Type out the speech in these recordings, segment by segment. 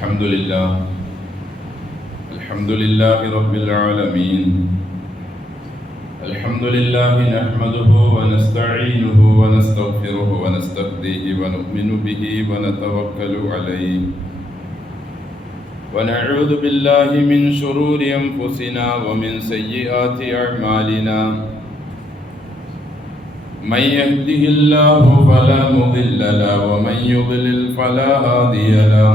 الحمد لله رب العالمين. الحمد لله نحمده ونستعينه ونستغفره ونستهديه ونؤمن به ونتوكل عليه ونعوذ بالله من شرور أنفسنا ومن سيئات أعمالنا. من يهده الله فلا مضل له ومن يضلل فلا هادي له.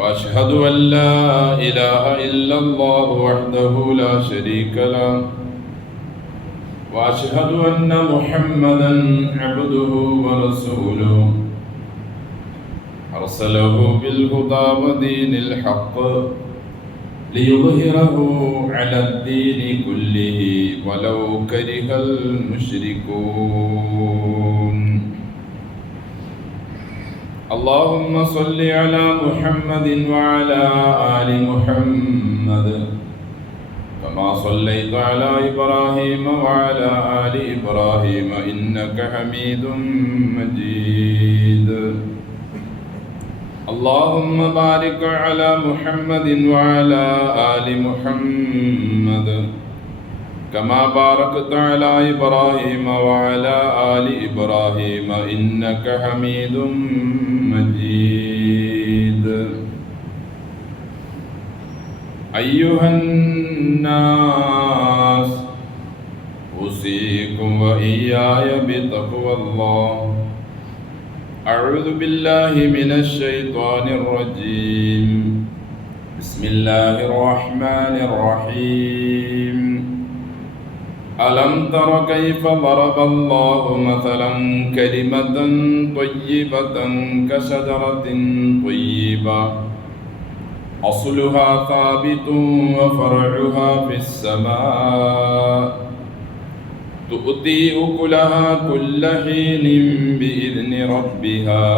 وأشهد أن لا إله إلا الله وحده لا شريك له وأشهد أن محمدا عبده ورسوله أرسله بالهدى ودين الحق ليظهره على الدين كله ولو كره المشركون. اللهم صل على محمد وعلى آل محمد كما صليت على إبراهيم وعلى آل إبراهيم إنك حميد مجيد. اللهم بارك على محمد وعلى آل محمد كما باركت على إبراهيم وعلى آل إبراهيم إنك حميد مجيد. أيها الناس أوصيكم وإياي بتقوى الله. أعوذ بالله من الشيطان الرجيم. بسم الله الرحمن الرحيم. ألم تر كيف ضرب الله مثلا كلمة طيبة كشجرة طيبة أصلها ثابت وفرعها في السماء تؤتي أكلها كل حين بإذن ربها.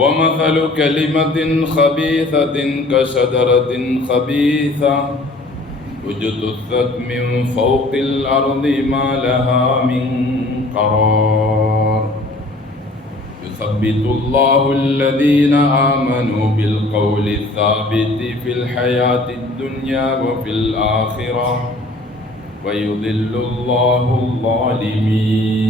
ومثل كلمة خبيثة كشجرة خبيثة اجتثت من فوق الأرض ما لها من قرار. يثبت الله الذين آمنوا بالقول الثابت في الحياة الدنيا وفي الآخرة ويضل الله الظالمين.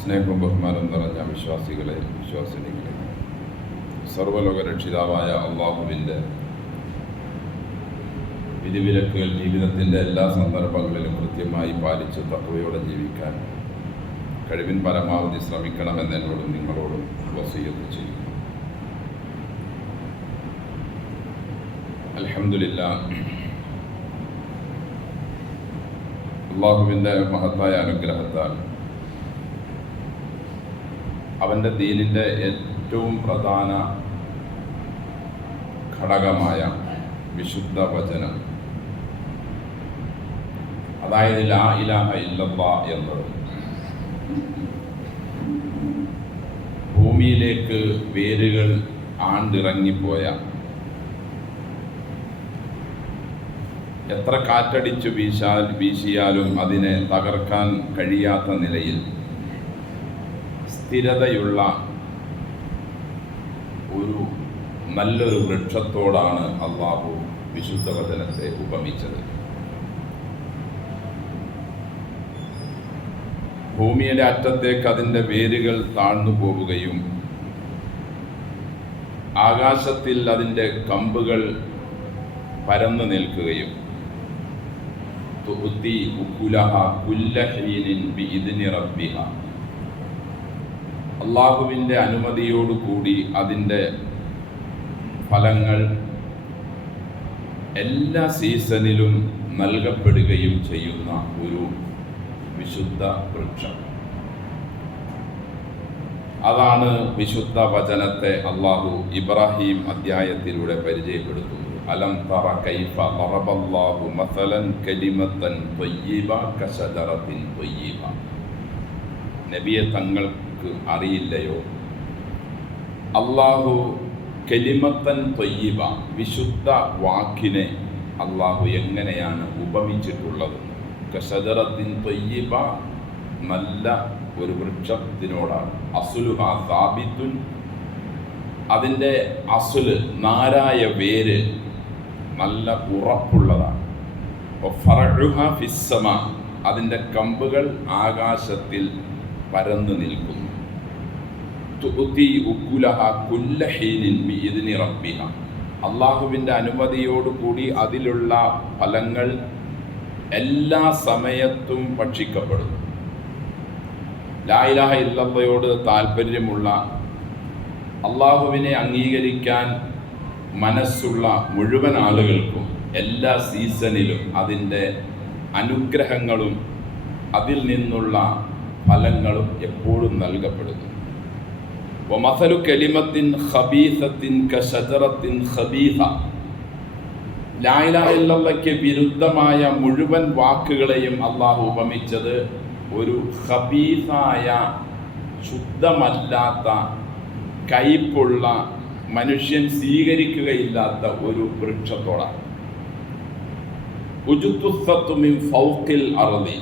സ്നേഹവും ബഹുമാനം നിറഞ്ഞ വിശ്വാസികളെ, വിശ്വാസിനികളെ, സർവ്വലോക രക്ഷിതാവായ അള്ളാഹുവിൻ്റെ വിധിവിലക്കുകൾ ജീവിതത്തിൻ്റെ എല്ലാ സന്ദർഭങ്ങളിലും കൃത്യമായി പാലിച്ച് തഖ്വയോടെ ജീവിക്കാൻ കഴിവിൻ പരമാവധി ശ്രമിക്കണമെന്ന് എന്നോടും നിങ്ങളോടും വസിയ്യത്ത് ചെയ്യുന്നു. അൽഹംദുലില്ലാഹ്, അള്ളാഹുവിൻ്റെ മഹത്തായ അനുഗ്രഹത്താൽ അവൻ്റെ ദീനിൻ്റെ ഏറ്റവും പ്രധാന ഘടകമായ വിശുദ്ധ വചനം, അതായത് ലാ ഇലാഹ ഇല്ലല്ലാഹ് എന്നത് ഭൂമിയിലേക്ക് വേരുകൾ ആണ്ടിറങ്ങിപ്പോയ, എത്ര കാറ്റടിച്ചു വീശിയാലും അതിനെ തകർക്കാൻ കഴിയാത്ത നിലയിൽ സ്ഥിരതയുള്ള ഒരു നല്ലൊരു വൃക്ഷത്തോടാണ് അള്ളാഹു വിശുദ്ധ വചനത്തെ ഉപമിച്ചത്. ഭൂമിയുടെ അറ്റത്തേക്ക് അതിൻ്റെ വേരുകൾ താഴ്ന്നു പോവുകയും ആകാശത്തിൽ അതിൻ്റെ കമ്പുകൾ പരന്നു നിൽക്കുകയും തുഅ്തി ഉകുലഹ കുല്ല ഹീനിൻ ബിഇദ്നി റബ്ബിഹ, അള്ളാഹുവിൻ്റെ അനുമതിയോടുകൂടി അതിൻ്റെ ഫലങ്ങൾ എല്ലാ സീസണിലും നൽകപ്പെടുകയും ചെയ്യുന്ന ഒരു വിശുദ്ധ വൃക്ഷം. അതാണ് വിശുദ്ധ വചനത്തെ അള്ളാഹു ഇബ്രാഹിം അധ്യായത്തിലൂടെ പരിചയപ്പെടുത്തുന്നത്. അലം തറ കൈഫ ളറബല്ലാഹു മസലൻ കലിമത്തൻ ത്വയ്യിബ കശജറത്തിൻ ത്വയ്യിബ. നബിയെ, തങ്ങൾക്ക് അറിയില്ലയോ അള്ളാഹു കലിമത്തൻ ത്വയ്യിബ, വിശുദ്ധ വാക്കിനെ അള്ളാഹു എങ്ങനെയാണ് ഉപമിച്ചിട്ടുള്ളത്? കശജറത്തിൻ ത്വയ്യിബ നല്ല ഒരു വൃക്ഷത്തിനോടാണ്. അസുലുഹ സാബിത്തുൻ, അതിൻ്റെ അസുല് നാരായ വേര് നല്ല ഉറപ്പുള്ളതാണ്. ഫറഉഹ ഫിസ്സമ, അതിൻ്റെ കമ്പുകൾ ആകാശത്തിൽ പരന്നു നിൽക്കുന്നു. തുഅ്തി ഉക്കുലഹ കുല്ല ഹീനിൻ ബിഇദ്നി റബ്ബിഹ, അള്ളാഹുവിൻ്റെ അനുമതിയോടുകൂടി അതിലുള്ള ഫലങ്ങൾ എല്ലാ സമയത്തും ഭക്ഷിക്കപ്പെടുന്നു. ലാ ഇലാഹ ഇല്ലല്ലാഹയോട് താല്പര്യമുള്ള, അള്ളാഹുവിനെ അംഗീകരിക്കാൻ മനസ്സുള്ള മുഴുവൻ ആളുകൾക്കും എല്ലാ സീസണിലും അതിൻ്റെ അനുഗ്രഹങ്ങളും അതിൽ നിന്നുള്ള ഫലങ്ങളും എപ്പോഴും നൽകപ്പെടുന്നു. വമസലു കലിമത്തിൻ ഖബീസത്തിൻ കശജറത്തിൻ ഖബീസ, ലാ ഇലാഹ ഇല്ലല്ലാഹ്ക്ക് വിരുദ്ധമായ മുഴുവൻ വാക്കുകളെയും അള്ളാഹു ഉപമിച്ചത് ഒരു ഖബീസായ, ശുദ്ധമല്ലാത്ത, കയ്പുള്ള, മനുഷ്യൻ സ്വീകരിക്കുകയില്ലാത്ത ഒരു വൃക്ഷത്തോടാണ്. ഉജുത്തുസ്സത്തു മിൻ ഫൗഖിൽ അർളി,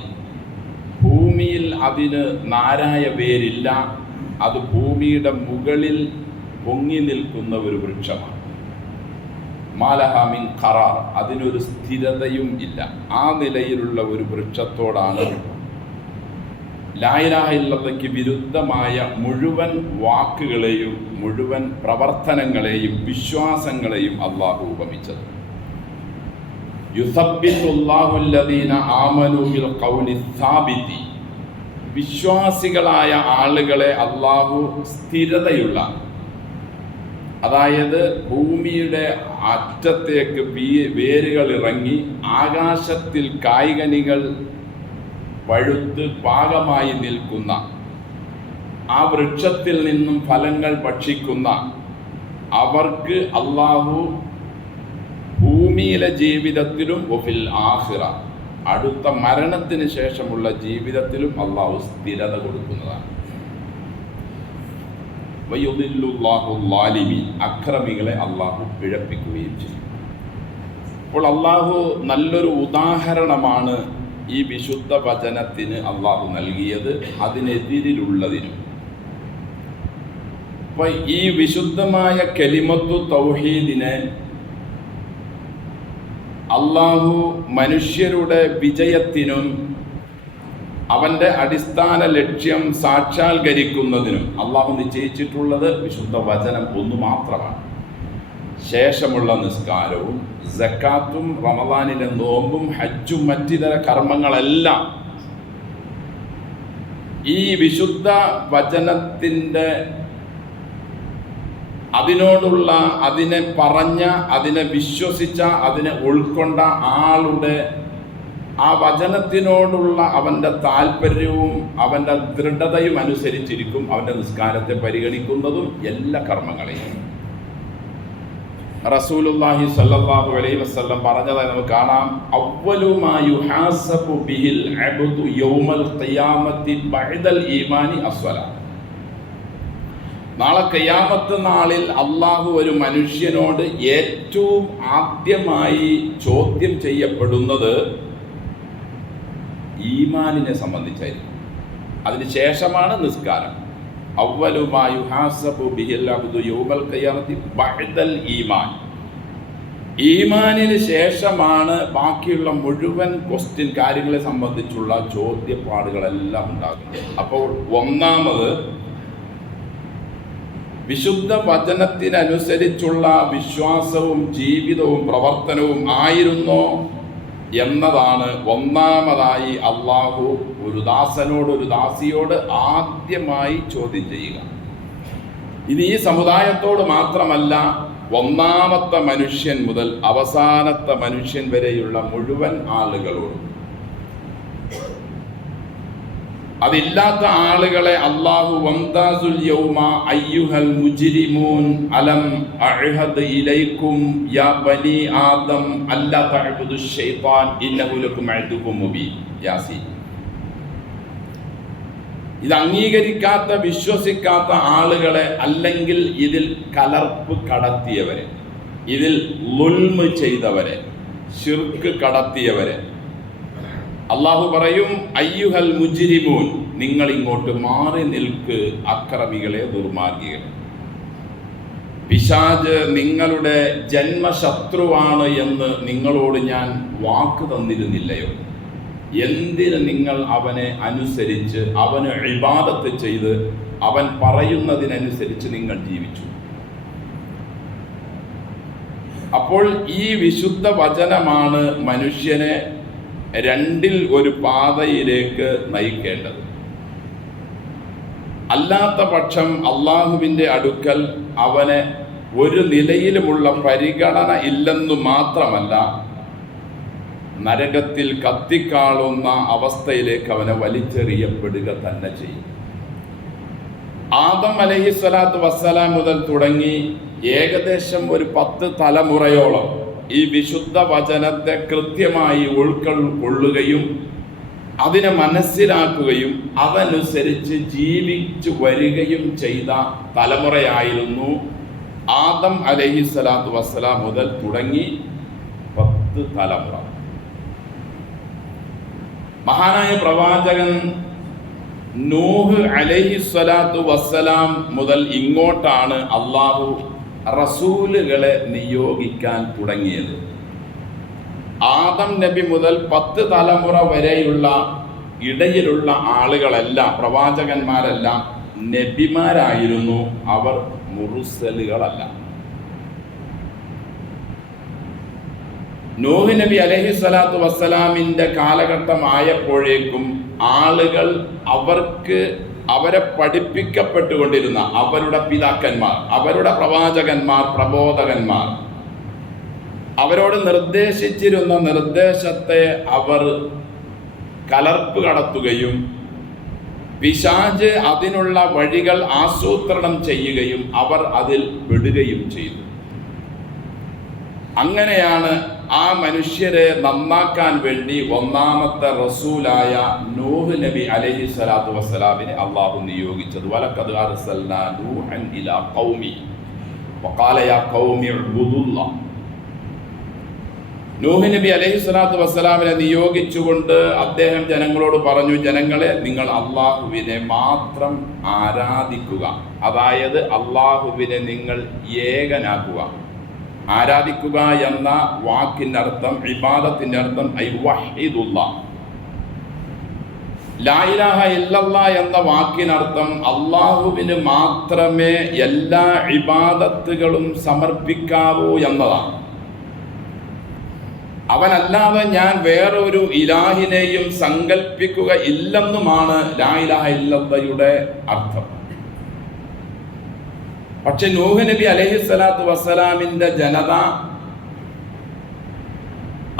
ഭൂമിയിൽ അതിന് നാരായ വേരില്ല, അത് ഭൂമിയുടെ മുകളിൽ പൊങ്ങി നിൽക്കുന്ന ഒരു വൃക്ഷമാണ്. മാലഹ മിൻ ഖറാർ, അതിനൊരു സ്ഥിരതയും ഇല്ല. ആ നിലയിലുള്ള ഒരു വൃക്ഷത്തോടാണ് ലാ ഇലാഹ ഇല്ലല്ലാഹ്ക്ക് വിരുദ്ധമായ മുഴുവൻ വാക്കുകളെയും മുഴുവൻ പ്രവർത്തനങ്ങളെയും വിശ്വാസങ്ങളെയും അള്ളാഹു ഉപമിച്ചത്. യുസബ്ബിതുല്ലാഹു അല്ലദീന ആമനൂ ബിൽ ഖൗലി സാബിതി, വിശ്വാസികളായ ആളുകളെ അള്ളാഹു സ്ഥിരതയുള്ള, അതായത് ഭൂമിയുടെ അറ്റത്തേക്ക് വേരുകൾ ഇറങ്ങി ആകാശത്തിൽ കായ്കനികൾ പഴുത്ത് പാകമായി നിൽക്കുന്ന, ആ വൃക്ഷത്തിൽ നിന്നും ഫലങ്ങൾ ഭക്ഷിക്കുന്ന അവർക്ക് അള്ളാഹു ഭൂമിയിലെ ജീവിതത്തിലും വഫിൽ ആഖിറ, അടുത്ത മരണത്തിന് ശേഷമുള്ള ജീവിതത്തിലും അള്ളാഹു സ്ഥിരത കൊടുക്കുന്നതാണ്. വയുദില്ലുല്ലാഹു ളാലിമീൻ, അക്രമികളെ അള്ളാഹു പിഴപ്പിക്കുകയും ചെയ്യും. അപ്പോൾ അള്ളാഹു നല്ലൊരു ഉദാഹരണമാണ് ഈ വിശുദ്ധ വചനത്തിന് അള്ളാഹു നൽകിയത്, അതിനെതിരിലുള്ളതിനും. അപ്പൊ ഈ വിശുദ്ധമായ കലിമത്തു തൗഹീദിനെ അള്ളാഹു മനുഷ്യരുടെ വിജയത്തിനും അവൻ്റെ അടിസ്ഥാന ലക്ഷ്യം സാക്ഷാത്കരിക്കുന്നതിനും അള്ളാഹു നിശ്ചയിച്ചിട്ടുള്ളത് വിശുദ്ധ വചനം ഒന്നു മാത്രമാണ്. ശേഷമുള്ള നിസ്കാരവും സക്കാത്തും റമദാനിലെ നോമ്പും ഹജ്ജും മറ്റിതര കർമ്മങ്ങളെല്ലാം ഈ വിശുദ്ധ വചനത്തിൻ്റെ അതിനോടുള്ള, അതിനെ പറഞ്ഞ, അതിനെ വിശ്വസിച്ച, അതിനെ ഉൾക്കൊണ്ട ആളുടെ ആ വചനത്തിനോടുള്ള അവൻ്റെ താല്പര്യവും അവൻ്റെ ദൃഢതയും അനുസരിച്ചിരിക്കും അവൻ്റെ നിസ്കാരത്തെ പരിഗണിക്കുന്നതും എല്ലാ കർമ്മങ്ങളെയും. റസൂലുള്ളാഹി സ്വല്ലല്ലാഹു അലൈഹി വസല്ലം പറഞ്ഞതായി നമുക്ക് കാണാം, അവ്വലു മാ യുഹാസബു ബിഹിൽ അബ്ദു യൗമൽ ഖിയാമത്തി ബഅദൽ ഈമാനി അസ്സലാ, നാളെ ഖിയാമത്ത് നാളിൽ അള്ളാഹു ഒരു മനുഷ്യനോട് ഏറ്റവും ആദ്യമായി ചോദ്യം ചെയ്യപ്പെടുന്നത് ഈമാനിനെ സംബന്ധിച്ചായിരിക്കും. അതിനുശേഷമാണ് നിസ്കാരം. അവ്വലു മാ യുഹാസബു ബിഹിൽ അബ്ദു യൗമൽ ഖിയാമത്തി ബഅദൽ ഈമാൻ, ഈമാനിന് ശേഷമാണ് ബാക്കിയുള്ള മുഴുവൻ ക്വസ്റ്റ്യൻ കാര്യങ്ങളെ സംബന്ധിച്ചുള്ള ചോദ്യപ്പാടുകളെല്ലാം ഉണ്ടാകുന്നത്. അപ്പോൾ ഒന്നാമത് വിശുദ്ധ വചനത്തിനനുസരിച്ചുള്ള വിശ്വാസവും ജീവിതവും പ്രവർത്തനവും ആയിരുന്നോ എന്നതാണ് ഒന്നാമതായി അള്ളാഹു ഒരു ദാസനോട്, ഒരു ദാസിയോട് ആദ്യമായി ചോദ്യം ചെയ്യുക. ഇത് ഈ സമുദായത്തോട് മാത്രമല്ല, ഒന്നാമത്തെ മനുഷ്യൻ മുതൽ അവസാനത്തെ മനുഷ്യൻ വരെയുള്ള മുഴുവൻ ആളുകളോടും. അതില്ലാത്ത ആളുകളെ അല്ലാഹു വംതാസുൽ യൗമ അയ്യുഹൽ മുജ്രിമൂൻ അലം അഅഹദ് ഇലൈക്കും യാ ബനി ആദം അല്ലാ തഅബുദുശ് ശൈത്താൻ ഇന്നഹു ലക്കും അദുവ്വുൻ മുബീൻ. യാസീൻ. ഇത് അംഗീകരിക്കാത്ത, വിശ്വസിക്കാത്ത ആളുകളെ, അല്ലെങ്കിൽ ഇതിൽ കലർപ്പ് കടത്തിയവരെ, ഇതിൽ ളുൽമ് ചെയ്തവരെ, ശിർക്ക് കടത്തിയവരെ, അള്ളാഹു പറയും, അയ്യുഹൽ മുജ്രിമൂൻ, നിങ്ങൾ ഇങ്ങോട്ട് മാറി നിൽക്ക് അക്രമികളെ, ദുർമാർഗികളെ. പിശാച് നിങ്ങളുടെ ജന്മശത്രുവാണ് എന്ന് നിങ്ങളോട് ഞാൻ വാക്ക് തന്നിരുന്നില്ലയോ? എന്തിന് നിങ്ങൾ അവനെ അനുസരിച്ച്, അവന് ഇബാദത്ത് ചെയ്ത്, അവൻ പറയുന്നതിനനുസരിച്ച് നിങ്ങൾ ജീവിച്ചു? അപ്പോൾ ഈ വിശുദ്ധ വചനമാണ് മനുഷ്യനെ രണ്ടിൽ ഒരു പാതയിലേക്ക് നയിക്കേണ്ടത്. അല്ലാത്ത പക്ഷം അള്ളാഹുവിൻ്റെ അടുക്കൽ അവന് ഒരു നിലയിലുമുള്ള പരിഗണന ഇല്ലെന്നു മാത്രമല്ല, നരകത്തിൽ കത്തിക്കാളുന്ന അവസ്ഥയിലേക്ക് അവനെ വലിച്ചെറിയപ്പെടുക തന്നെ ചെയ്യും. ആദം അലൈഹിസ്സലാത്തു വസ്സലാം മുതൽ തുടങ്ങി ഏകദേശം ഒരു 10 തലമുറയോളം ഈ വിശുദ്ധ വചനത്തെ കൃത്യമായി ഉൾക്കൊള്ളുകയും അതിനെ മനസ്സിലാക്കുകയും അതനുസരിച്ച് ജീവിച്ചു വരികയും ചെയ്ത തലമുറയായിരുന്നു ആദം അലൈഹിസ്സലാത്തു വസ്സലാം മുതൽ തുടങ്ങി 10 തലമുറ. മഹാനായ പ്രവാചകൻ നൂഹ് അലൈഹിസ്സലാത്തു വസ്സലാം മുതൽ ഇങ്ങോട്ടാണ് അള്ളാഹു റസൂലുകളെ നിയോഗിക്കാൻ തുടങ്ങിയത്. ആദം നബി മുതൽ 10 തലമുറ വരെയുള്ള ഇടയിലുള്ള ആളുകളെല്ലാം, പ്രവാചകന്മാരെല്ലാം നബിമാരായിരുന്നു. അവർ മുർസലുകളല്ല. നൂഹ് നബി അലൈഹിസ്സലാത്തു വസ്സലാമിൻ്റെ കാലഘട്ടമായപ്പോഴേക്കും ആളുകൾ അവരെ പഠിപ്പിക്കപ്പെട്ടുകൊണ്ടിരുന്ന അവരുടെ പിതാക്കന്മാർ, അവരുടെ പ്രവാചകന്മാർ, പ്രബോധകന്മാർ അവരോട് നിർദ്ദേശിച്ചിരുന്ന നിർദ്ദേശത്തെ അവർ കലർപ്പ് കടത്തുകയും പിശാച് അതിനുള്ള വഴികൾ ആസൂത്രണം ചെയ്യുകയും അവർ അതിൽ പെടുകയും ചെയ്തു. അങ്ങനെയാണ് ആ മനുഷ്യരെ നന്നാക്കാൻ വേണ്ടി ഒന്നാമത്തെ റസൂലായ നൂഹ് നബി അലൈഹിസ്സലാത്തു വസ്സലാമിനെ അള്ളാഹു നിയോഗിച്ചത്. വലഖദ് അർസൽനാ നൂഹൻ ഇലാ ഖൗമി വഖാല യാ ഖൗമി ഉബ്ദുല്ലാഹ്. നൂഹ് നബി അലൈഹിസ്സലാത്തു വസ്സലാമിനെ നിയോഗിച്ചുകൊണ്ട് അദ്ദേഹം ജനങ്ങളോട് പറഞ്ഞു, ജനങ്ങളെ, നിങ്ങൾ അള്ളാഹുവിനെ മാത്രം ആരാധിക്കുക. അതായത് അള്ളാഹുവിനെ നിങ്ങൾ ഏകനാക്കുക. ആരാധിക്കുക എന്ന വാക്കിൻ്റെ അർത്ഥം, ഇബാദത്തിൻ്റെ അർത്ഥം വഹീദുല്ലാഹ്. ലാ ഇലാഹ ഇല്ലല്ലാഹ് എന്ന വാക്കിനർത്ഥം അള്ളാഹുവിന് മാത്രമേ എല്ലാ ഇബാദത്തുകളും സമർപ്പിക്കാവൂ എന്നതാണ്. അവനല്ലാതെ ഞാൻ വേറൊരു ഇലാഹിനെയും സങ്കല്പിക്കുക ഇല്ലെന്നുമാണ് ലാ ഇലാഹ ഇല്ലല്ലാഹയുടെ അർത്ഥം. പക്ഷെ നൂഹ് നബി അലൈഹിസ്സലാത്തു വസ്സലാമിൻ്റെ ജനത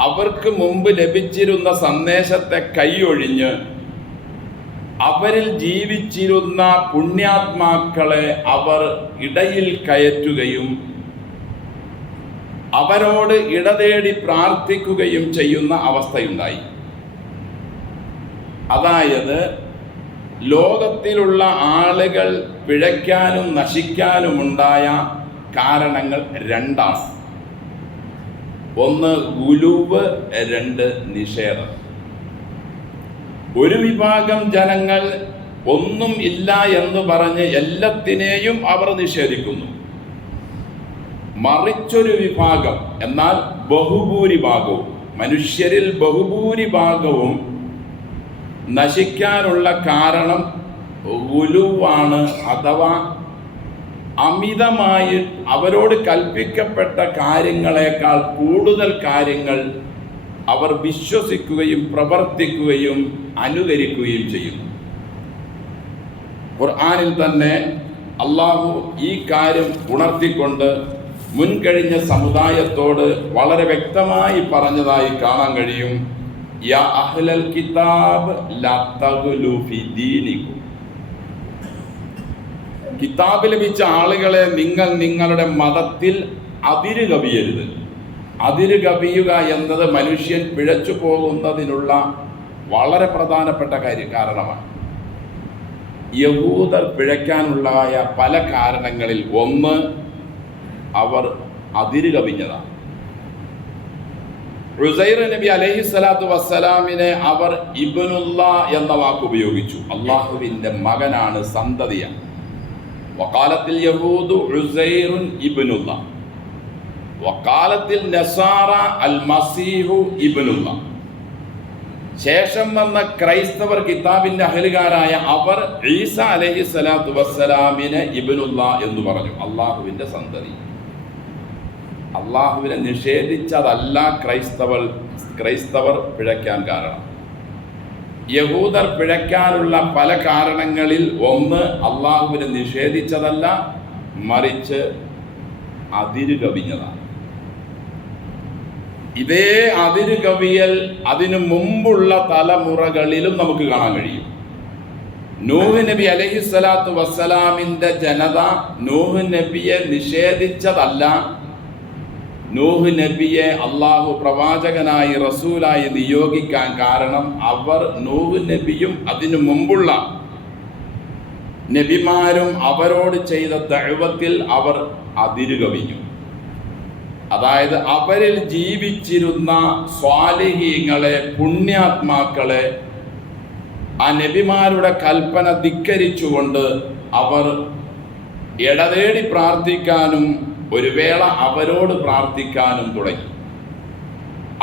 അവർക്ക് മുമ്പ് ലഭിച്ചിരുന്ന സന്ദേശത്തെ കൈയൊഴിഞ്ഞ് അവരിൽ ജീവിച്ചിരുന്ന പുണ്യാത്മാക്കളെ അവർ ഇടയിൽ കയറ്റുകയും അവരോട് ഇടതേടി പ്രാർത്ഥിക്കുകയും ചെയ്യുന്ന അവസ്ഥയുണ്ടായി. അതായത് ലോകത്തിലുള്ള ആളുകൾ പിഴയ്ക്കാനും നശിക്കാനുമുണ്ടായ കാരണങ്ങൾ 2ആണ്. ഒന്ന് ഗുലുവ്, 2 നിഷേധം. ഒരു വിഭാഗം ജനങ്ങൾ ഒന്നും ഇല്ല എന്ന് പറഞ്ഞ് എല്ലാത്തിനെയും അവർ നിഷേധിക്കുന്നു. മറിച്ചൊരു വിഭാഗം, എന്നാൽ ബഹുഭൂരിഭാഗവും, മനുഷ്യരിൽ ബഹുഭൂരിഭാഗവും നശിക്കാനുള്ള കാരണം ഗുലുവാണ്. അഥവാ അമിതമായി അവരോട് കൽപ്പിക്കപ്പെട്ട കാര്യങ്ങളെക്കാൾ കൂടുതൽ കാര്യങ്ങൾ അവർ വിശ്വസിക്കുകയും പ്രവർത്തിക്കുകയും അനുകരിക്കുകയും ചെയ്യുന്നു. ഖുർആനിൽ തന്നെ അള്ളാഹു ഈ കാര്യം ഉണർത്തിക്കൊണ്ട് മുൻകഴിഞ്ഞ സമുദായത്തോട് വളരെ വ്യക്തമായി പറഞ്ഞതായി കാണാൻ കഴിയും. യാ അഹ്ലൽ കിതാബ് ലാ തഗ്ലു ഫി ദീനിക്കും. കിതാബ് ലഭിച്ച ആളുകളെ, നിങ്ങൾ നിങ്ങളുടെ മതത്തിൽ അതിര് കവിയരുത്. അതിര് കവിയുക എന്നത് മനുഷ്യൻ പിഴച്ചു പോകുന്നതിനുള്ള വളരെ പ്രധാനപ്പെട്ട കാരണമാണ്. യഹൂദർ പിഴയ്ക്കാനുള്ളതായ പല കാരണങ്ങളിൽ ഒന്ന് അവർ അതിര് കവിഞ്ഞതാണ്. ഉസൈർ നബി അലൈഹി സ്വലാത്തു വസ്സലാമിനെ അവർ ഇബ്നുല്ല എന്ന വാക്ക് ഉപയോഗിച്ചു. അള്ളാഹുവിന്റെ മകനാണ്, സന്തതിയാണ്. വഖാലത്തിൽ യഹൂദു ഉസൈറുൻ ഇബ്നുല്ല, വഖാലത്തിൽ നസാറ അൽ മസീഹു ഇബ്നുല്ല. ശേഷം വന്ന ക്രൈസ്തവർ, കിതാബിന്റെ അഹലുകാരായ അവർ ഈസ അലൈഹി സ്വലാത്തു വസ്സലാമിനെ ഇബ്നുല്ല എന്ന് പറഞ്ഞു, അള്ളാഹുവിന്റെ സന്തതി. അള്ളാഹുവിനെ നിഷേധിച്ചതല്ല ക്രൈസ്തവർ പിഴയ്ക്കാൻ കാരണം. യഹൂദർ പിഴയ്ക്കാനുള്ള പല കാരണങ്ങളിൽ ഒന്ന് അള്ളാഹുവിനെ നിഷേധിച്ചതല്ല, മറിച്ച് അതിരുകവിഞ്ഞതാണ്. ഇതേ അതിരുകവിയൽ അതിനു മുമ്പുള്ള തലമുറകളിലും നമുക്ക് കാണാൻ കഴിയും. നൂഹ് നബി അലൈഹി സ്വലാത്തു വസ്സലാമിന്റെ ജനത നൂഹ് നബിയെ നിഷേധിച്ചതല്ല, നൂഹ് നബിയെ അള്ളാഹു പ്രവാചകനായി റസൂലായി നിയോഗിക്കാൻ കാരണം അവർ നൂഹ് നബിയും അതിനു മുമ്പുള്ള നബിമാരും അവരോട് ചെയ്ത ദഅവത്തിൽ അവർ അതിരുകവിഞ്ഞു. അതായത് അവരിൽ ജീവിച്ചിരുന്ന സ്വാലിഹീങ്ങളെ, പുണ്യാത്മാക്കളെ, ആ നബിമാരുടെ കൽപ്പന ധിക്കരിച്ചുകൊണ്ട് അവർ ഇടതേടി പ്രാർത്ഥിക്കാനും ഒരു വേള അവരോട് പ്രാർത്ഥിക്കാനും തുടങ്ങി.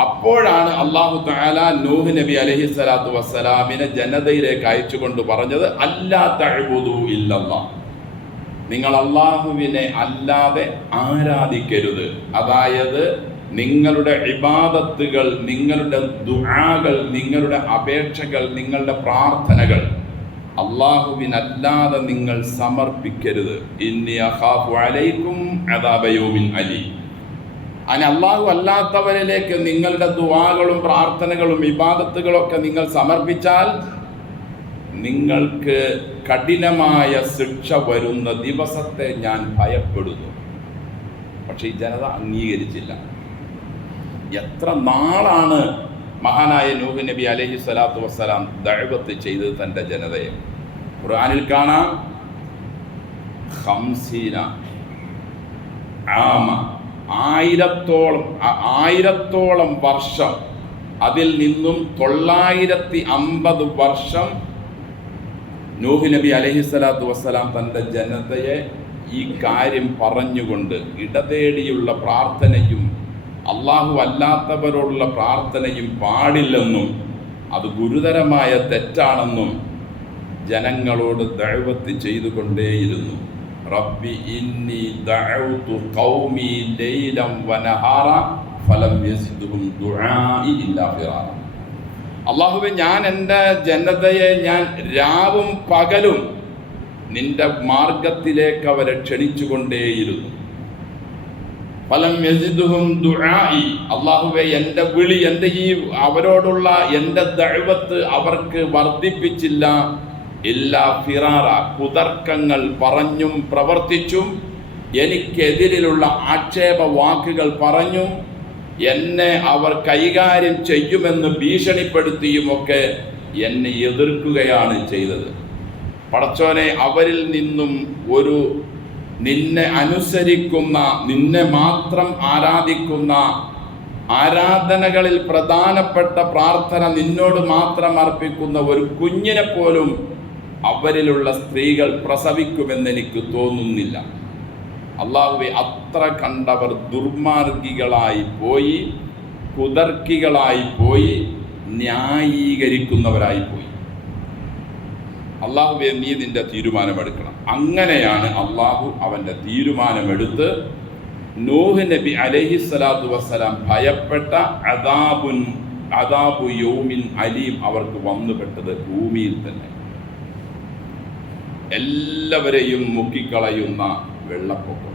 അപ്പോഴാണ് അല്ലാഹു തആല നൂഹ് നബി അലൈഹി സ്വലാത്തു വസ്സലാമിനെ ജനതയിലേക്ക് അയച്ചുകൊണ്ട് പറഞ്ഞത്, അല്ലാ തഅ്ബുദു ഇല്ലല്ലാഹ്, നിങ്ങൾ അള്ളാഹുവിനെ അല്ലാതെ ആരാധിക്കരുത്. അതായത് നിങ്ങളുടെ ഇബാദത്തുകൾ, നിങ്ങളുടെ ദുആകൾ, നിങ്ങളുടെ അപേക്ഷകൾ, നിങ്ങളുടെ പ്രാർത്ഥനകൾ അള്ളാഹുവിനല്ലാതെ നിങ്ങൾ സമർപ്പിക്കരുത്. ഇന്നി അഖാഫു അലൈക്കും അദാബ യൗമിൻ അലീം. അങ്ങനെ അള്ളാഹു അല്ലാത്തവരിലേക്ക് നിങ്ങളുടെ ദുആകളും പ്രാർത്ഥനകളും ഇബാദത്തുകളും ഒക്കെ നിങ്ങൾ സമർപ്പിച്ചാൽ നിങ്ങൾക്ക് കഠിനമായ ശിക്ഷ വരുന്ന ദിവസത്തെ ഞാൻ ഭയപ്പെടുന്നു. പക്ഷെ ഈ ജനത അംഗീകരിച്ചില്ല. എത്ര നാളാണ് മഹാനായ നൂഹ് നബി അലൈഹി സ്വലാത്തു വസ്സലാം ദഅവത്ത് ചെയ്തത് തൻ്റെ ജനതയെ? ഖുർആനിൽ കാണാം, 50 ആമ, 1000ഓളം വർഷം, അതിൽ നിന്നും 950 വർഷം നൂഹ് നബി അലൈഹി സ്വലാത്തു വസ്സലാം തൻ്റെ ജനതയെ ഈ കാര്യം പറഞ്ഞുകൊണ്ട് ഇടതേടിയുള്ള പ്രാർത്ഥനയും അള്ളാഹു അല്ലാത്തവരോടുള്ള പ്രാർത്ഥനയും പാടില്ലെന്നും അത് ഗുരുതരമായ തെറ്റാണെന്നും ജനങ്ങളോട് ദഅവത്ത് ചെയ്തുകൊണ്ടേയിരുന്നു. റബ്ബി ഇന്നി ദഅഉതു ഖൗമി ലൈലൻ വനഹാറ ഫലം യസിദ്ഹും ദുആഇ ഇല്ലാ ഫിറാറ. അള്ളാഹുവേ, ഞാൻ എൻ്റെ ജനതയെ ഞാൻ രാവും പകലും നിന്റെ മാർഗത്തിലേക്ക് അവരെ ക്ഷണിച്ചുകൊണ്ടേയിരുന്നു. ഫലം യസിദ്ഹും ദുആഇ, അള്ളാഹുവേ, എൻ്റെ വിളി, എൻ്റെ ഈ അവരോടുള്ള എൻ്റെ ദഅവത്ത് അവർക്ക് വർദ്ധിപ്പിച്ചില്ല. ഇല്ലാ ഫിറാറ, കുതർക്കങ്ങൾ പറഞ്ഞും പ്രവർത്തിച്ചും എനിക്കെതിരിലുള്ള ആക്ഷേപ വാക്കുകൾ പറഞ്ഞും എന്നെ അവർ കൈകാര്യം ചെയ്യുമെന്ന് ഭീഷണിപ്പെടുത്തിയുമൊക്കെ എന്നെ എതിർക്കുകയാണ് ചെയ്തത്. പടച്ചോനെ, അവരിൽ നിന്നും ഒരു നിന്നെ അനുസരിക്കുന്ന, നിന്നെ മാത്രം ആരാധിക്കുന്ന, ആരാധനകളിൽ പ്രധാനപ്പെട്ട പ്രാർത്ഥന നിന്നോട് മാത്രം അർപ്പിക്കുന്ന ഒരു കുഞ്ഞിനെ പോലും അവരിലുള്ള സ്ത്രീകൾ പ്രസവിക്കുമെന്ന് എനിക്ക് തോന്നുന്നില്ല. അള്ളാഹുവേ, അത്ര കണ്ടവർ ദുർമാർഗികളായി പോയി, കുതർക്കികളായി പോയി, ന്യായീകരിക്കുന്നവരായി പോയി. അള്ളാഹുവേ, നീ നിന്റെ തീരുമാനമെടുക്കണം. അങ്ങനെയാണ് അള്ളാഹു അവൻ്റെ തീരുമാനമെടുത്ത് നൂഹ് നബി അലൈഹി സ്വലാത്തു വസ്സലാം ഭയപ്പെട്ട അദാബു യൗമിൻ അലീം അവർക്ക് വന്നുപെട്ടത് ഭൂമിയിൽ തന്നെ. എല്ലാവരെയും മുക്കിക്കളയുന്ന വെള്ളപ്പൊക്കം,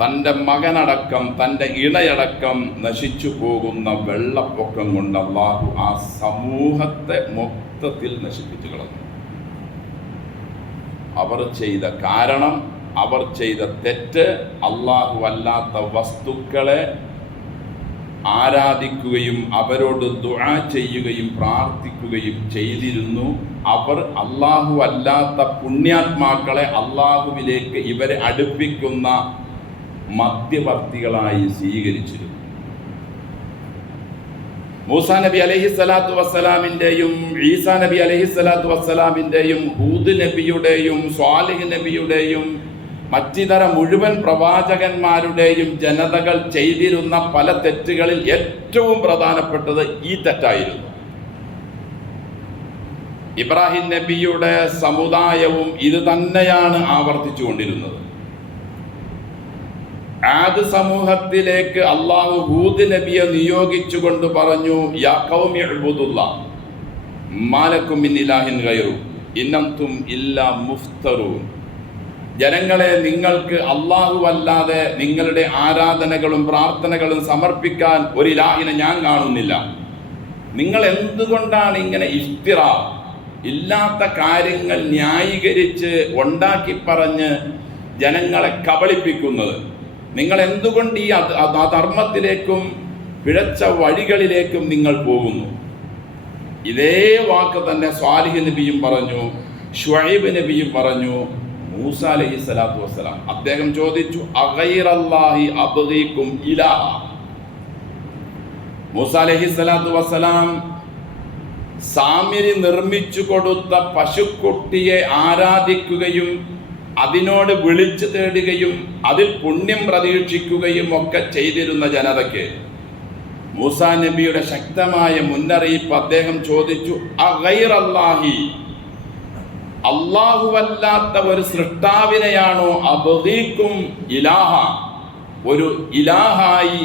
തൻ്റെ മകനടക്കം തൻ്റെ ഇണയടക്കം നശിച്ചു പോകുന്ന വെള്ളപ്പൊക്കം കൊണ്ട് അള്ളാഹു ആ സമൂഹത്തെ മൊത്തത്തിൽ നശിപ്പിച്ചു കളഞ്ഞു. അവർ ചെയ്ത കാരണം, അവർ ചെയ്ത തെറ്റ്, അള്ളാഹു അല്ലാത്ത വസ്തുക്കളെ ആരാധിക്കുകയും അവരോട് ദുആ ചെയ്യുകയും പ്രാർത്ഥിക്കുകയും ചെയ്തിരുന്നു. അവർ അള്ളാഹു അല്ലാത്ത പുണ്യാത്മാക്കളെ അള്ളാഹുവിലേക്ക് ഇവരെ അടുപ്പിക്കുന്ന മധ്യവർത്തികളായി സ്വീകരിച്ചിരുന്നു. മൂസാ നബി അലൈഹിസ്സലാത്തു വസ്സലാമിൻ്റെയും ഈസാ നബി അലൈഹിസ്സലാത്തു വസ്സലാമിൻ്റെയും ഹൂദ് നബിയുടെയും സ്വാലിഹ് നബിയുടെയും മറ്റിതര മുഴുവൻ പ്രവാചകന്മാരുടെയും ജനതകൾ ചെയ്തിരുന്ന പല തെറ്റുകളിൽ ഏറ്റവും പ്രധാനപ്പെട്ടത് ഈ തെറ്റായിരുന്നു. ഇബ്രാഹിം നബിയുടെ സമുദായവും ഇത് തന്നെയാണ് ആവർത്തിച്ചുകൊണ്ടിരുന്നത്. ആദ് സമൂഹത്തിലേക്ക് അള്ളാഹു ഹൂദ് നബിയെ നിയോഗിച്ചുകൊണ്ട് പറഞ്ഞു, യാ ഖൗമി ഉബ്ദുല്ലാഹ് മാ ലക്കും മിൻ ഇലാഹിൻ ഗൈറു ഇന്നൻതും ഇല്ലാ മുഫ്തറൂൻ. ജനങ്ങളെ, നിങ്ങൾക്ക് അള്ളാഹു അല്ലാതെ നിങ്ങളുടെ ആരാധനകളും പ്രാർത്ഥനകളും സമർപ്പിക്കാൻ ഒരു ഇലാഹിനെ ഞാൻ കാണുന്നില്ല. നിങ്ങൾ എന്തുകൊണ്ടാണ് ഇങ്ങനെ ഇഫ്തിറാ, ഇല്ലാത്ത കാര്യങ്ങൾ ന്യായീകരിച്ച് ഉണ്ടാക്കി പറഞ്ഞ് ജനങ്ങളെ കബളിപ്പിക്കുന്നത്? നിങ്ങൾ എന്തുകൊണ്ട് ഈ അധർമ്മത്തിലേക്കും പിഴച്ച വഴികളിലേക്കും നിങ്ങൾ പോകുന്നു? ഇതേ വാക്ക് തന്നെ സ്വാലിഹ് നബിയും പറഞ്ഞു, ശുഐബ് നബിയും പറഞ്ഞു. മൂസ അലൈഹിസ്സലാത്തു വസ്സലാം അദ്ദേഹം ചോദിച്ചു, അഗൈറല്ലാഹി അബ്ഗീകും ഇലാഹ. മൂസ അലൈഹിസ്സലാത്തു വസ്സലാം സാമിരി നിർമ്മിച്ചു കൊടുത്ത പശുക്കുട്ടിയെ ആരാധിക്കുകയും അതിനോട് വിളിച്ചു തേടുകയും അതിൽ പുണ്യം പ്രതീക്ഷിക്കുകയും ഒക്കെ ചെയ്തിരുന്ന ജനതയ്ക്ക് മൂസാ നബിയുടെ ശക്തമായ മുന്നറിയിപ്പ്. അദ്ദേഹം ചോദിച്ചു, അഗൈറല്ലാഹി, അല്ലാഹുവല്ലാത്ത ഒരു സൃഷ്ടാവിനെയാണോ അബ്ഗീകും ഇലാഹ, ഒരു ഇലാഹായി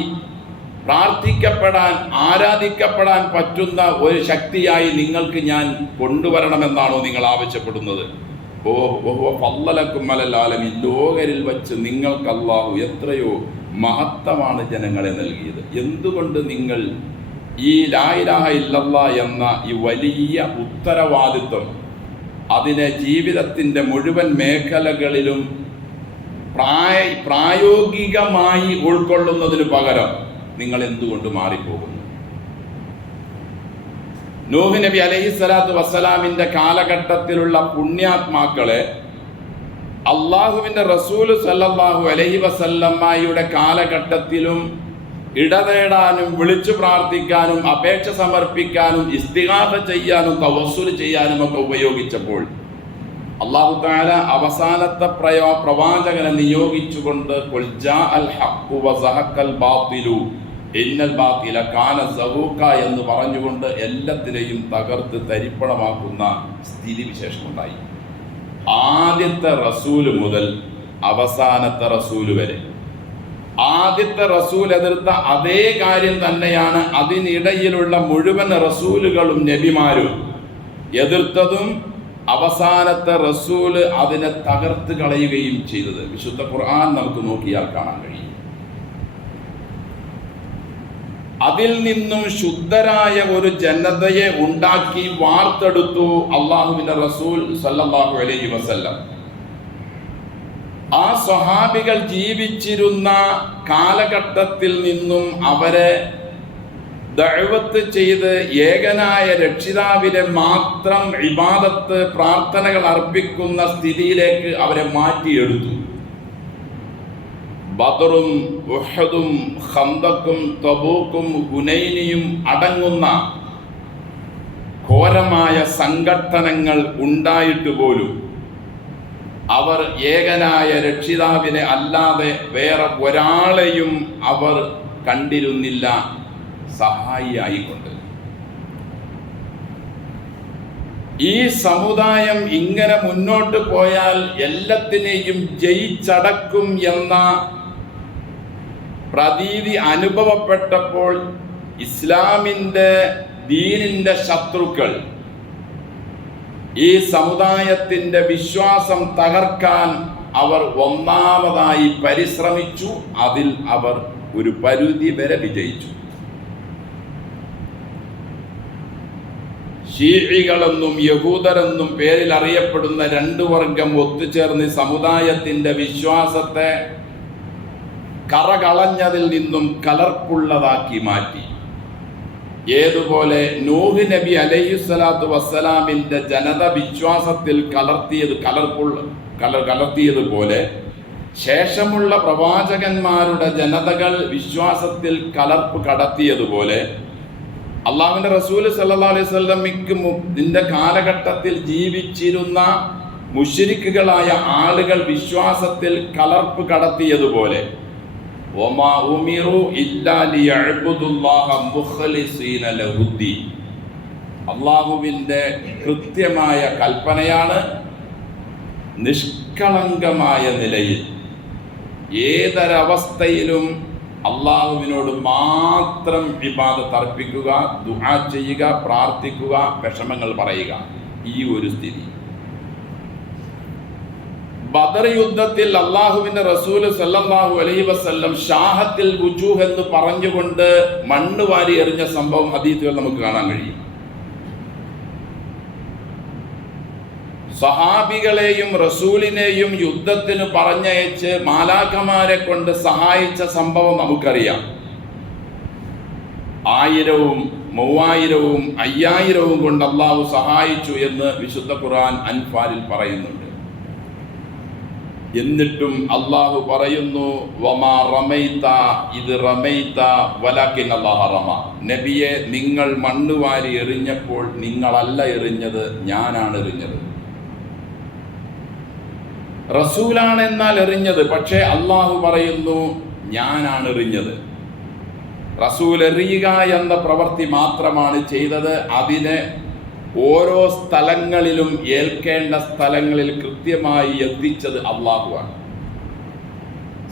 പ്രാർത്ഥിക്കപ്പെടാൻ ആരാധിക്കപ്പെടാൻ പറ്റുന്ന ഒരു ശക്തിയായി നിങ്ങൾക്ക് ഞാൻ കൊണ്ടുവരണമെന്നാണോ നിങ്ങൾ ആവശ്യപ്പെടുന്നത്? ലോകരിൽ വച്ച് നിങ്ങൾക്ക് അല്ലാഹു എത്രയോ മഹത്വമാണ് ജനങ്ങളെ നൽകിയത്. എന്തുകൊണ്ട് നിങ്ങൾ ഈ ലാ ഇലാഹ ഇല്ലല്ലാഹ് എന്ന ഈ വലിയ ഉത്തരവാദിത്വം അതിനെ ജീവിതത്തിൻ്റെ മുഴുവൻ മേഖലകളിലും പ്രായോഗികമായി ഉൾക്കൊള്ളുന്നതിന് പകരം നിങ്ങൾ എന്തുകൊണ്ട് മാറിപ്പോകുന്നു? നൂഹ് നബി അലൈഹിസ്സലാത്തു വസ്സലാമിൻ്റെ കാലഘട്ടത്തിലുള്ള പുണ്യാത്മാക്കളെ അള്ളാഹുവിൻ്റെ റസൂൽ സല്ലല്ലാഹു അലൈഹി വസല്ലമയുടെ കാലഘട്ടത്തിലും ഇടതേടാനും വിളിച്ചു പ്രാർത്ഥിക്കാനും അപേക്ഷ സമർപ്പിക്കാനും ഇസ്തിഗാസ ചെയ്യാനും തവസ്സുൽ ചെയ്യാനും ഒക്കെ ഉപയോഗിച്ചപ്പോൾ അല്ലാഹു തആല അവസാനത്തെ പ്രവാചകനെ നിയോഗിച്ചുകൊണ്ട് ഖുൽ ജാഅൽ ഹഖ്ഖു വസഹഖൽ ബാത്തിലു ഇന്നൽ ബാത്തില കാന സഹൂഖ എന്ന് പറഞ്ഞുകൊണ്ട് എല്ലാത്തിനെയും തകർത്ത് തരിപ്പണമാക്കുന്ന സ്ഥിതിവിശേഷമുണ്ടായി. ആദ്യത്തെ റസൂല് മുതൽ അവസാനത്തെ റസൂല് വരെ ആദ്യത്തെ റസൂൽ എതിർത്ത അതേ കാര്യം തന്നെയാണ് അതിനിടയിലുള്ള മുഴുവൻ റസൂലുകളും നബിമാരും എതിർത്തതും. അവസാനത്തെ റസൂല് അതിനെ തകർത്ത് കളയുകയും ചെയ്തത് വിശുദ്ധ ഖുർആൻ നമുക്ക് നോക്കിയാൽ കാണാൻ കഴിയും. അതിൽ നിന്നും ശുദ്ധരായ ഒരു ജനതയെ ഉണ്ടാക്കി വാർത്തെടുത്തു അള്ളാഹുവിന്റെ റസൂൽ സല്ലല്ലാഹു അലൈഹി വസല്ലം. ആ സ്വഹാബികൾ ജീവിച്ചിരുന്ന കാലഘട്ടത്തിൽ നിന്നും അവരെ ദഅവത്ത് ചെയ്ത് ഏകനായ രക്ഷിതാവിനെ മാത്രം ഇബാദത്ത് പ്രാർത്ഥനകൾ അർപ്പിക്കുന്ന സ്ഥിതിയിലേക്ക് അവരെ മാറ്റിയെടുത്തു. ബദറും ഉഹദും ഖന്ദഖും തബൂക്കും ഹുനൈനിയും അടങ്ങുന്ന ഘോരമായ സംഘട്ടനങ്ങൾ ഉണ്ടായിട്ട് പോലും അവർ ഏകനായ രക്ഷിതാവിനെ അല്ലാതെ വേറെ ഒരാളെയും അവർ കണ്ടിരുന്നില്ല സഹായിയായിക്കൊണ്ട്. ഈ സമുദായം ഇങ്ങനെ മുന്നോട്ട് പോയാൽ എല്ലാത്തിനെയും ജയിച്ചടക്കും എന്ന പ്രതീതി അനുഭവപ്പെട്ടപ്പോൾ ഇസ്ലാമിൻ്റെ ദീനിൻ്റെ ശത്രുക്കൾ ഈ സമുദായത്തിൻ്റെ വിശ്വാസം തകർക്കാൻ അവർ ഒന്നാമതായി പരിശ്രമിച്ചു. അതിൽ അവർ ഒരു പരിധി വരെ വിജയിച്ചു. ശീഇകളെന്നും യഹൂദരെന്നും പേരിൽ അറിയപ്പെടുന്ന രണ്ടു വർഗം ഒത്തുചേർന്ന് സമുദായത്തിൻ്റെ വിശ്വാസത്തെ കറകളഞ്ഞതിൽ നിന്നും കലർപ്പുള്ളതാക്കി മാറ്റി. ഏതുപോലെ നൂഹ് നബി അലൈഹിസ്സലാത്തു വസ്സലാമിൻ്റെ ജനത വിശ്വാസത്തിൽ കലർത്തിയതുപോലെ ശേഷമുള്ള പ്രവാചകന്മാരുടെ ജനതകൾ വിശ്വാസത്തിൽ കലർപ്പ് കടത്തിയതുപോലെ അള്ളാഹുവിന്റെ റസൂല് സല്ലല്ലാഹു അലൈഹി വസല്ലമയ്ക്ക് ഇതിന്റെ കാലഘട്ടത്തിൽ ജീവിച്ചിരുന്ന മുശ്രിക്കുകളായ ആളുകൾ വിശ്വാസത്തിൽ കലർപ്പ് കടത്തിയതുപോലെ വമാ ഉമിറു ഇല്ലാ ലിയഅ്ബുദുല്ലാഹ മുഖ്ലിസീന ലഹുദ്ദീൻ, അള്ളാഹുവിന്റെ കൃത്യമായ കൽപ്പനയാണ് നിഷ്കളങ്കമായ നിലയിൽ ഏതൊരവസ്ഥയിലും അള്ളാഹുവിനോട് മാത്രം ഇബാദത്ത് അർപ്പിക്കുക, ദുആ ചെയ്യുക, പ്രാർത്ഥിക്കുക, വിഷമങ്ങൾ പറയുക. ഈ ഒരു സ്ഥിതി ബദർ യുദ്ധത്തിൽ അള്ളാഹുവിന്റെ റസൂല് സല്ലല്ലാഹു അലൈഹി വസല്ലം ഷാഹത്തിൽ വുജൂഹ് എന്ന് പറഞ്ഞുകൊണ്ട് മണ്ണ് വാരി എറിഞ്ഞ സംഭവം ഹദീസുകൾ നമുക്ക് കാണാൻ കഴിയും. സഹാബികളെയും റസൂലിനെയും യുദ്ധത്തിന് പറഞ്ഞയച്ച് മാലാഖമാരെ കൊണ്ട് സഹായിച്ച സംഭവം നമുക്കറിയാം. 1000-ഉം 3000-ഉം 5000-ഉം കൊണ്ട് അള്ളാഹു സഹായിച്ചു എന്ന് വിശുദ്ധ ഖുർആൻ അൻഫാലിൽ പറയുന്നുണ്ട്. എന്നിട്ടും അള്ളാഹു പറയുന്നു വമാ റമൈത ഇത് റമൈത വലാകിൻ അല്ലാഹു റമ, നബിയെ നിങ്ങൾ മണ്ണ് വാരി എറിഞ്ഞപ്പോൾ നിങ്ങളല്ല എറിഞ്ഞത്, ഞാനാണ് എറിഞ്ഞത്. റസൂലാണ് എന്നാൽ എറിഞ്ഞത്, പക്ഷേ അള്ളാഹു പറയുന്നു ഞാനാണ് എറിഞ്ഞത്. റസൂൽ എറിയുക എന്ന പ്രവൃത്തി മാത്രമാണ് ചെയ്തത്. അതിനെ ഓരോ സ്ഥലങ്ങളിലും ഏൽക്കേണ്ട സ്ഥലങ്ങളിൽ കൃത്യമായി എത്തിച്ചത് അള്ളാഹുവാണ്.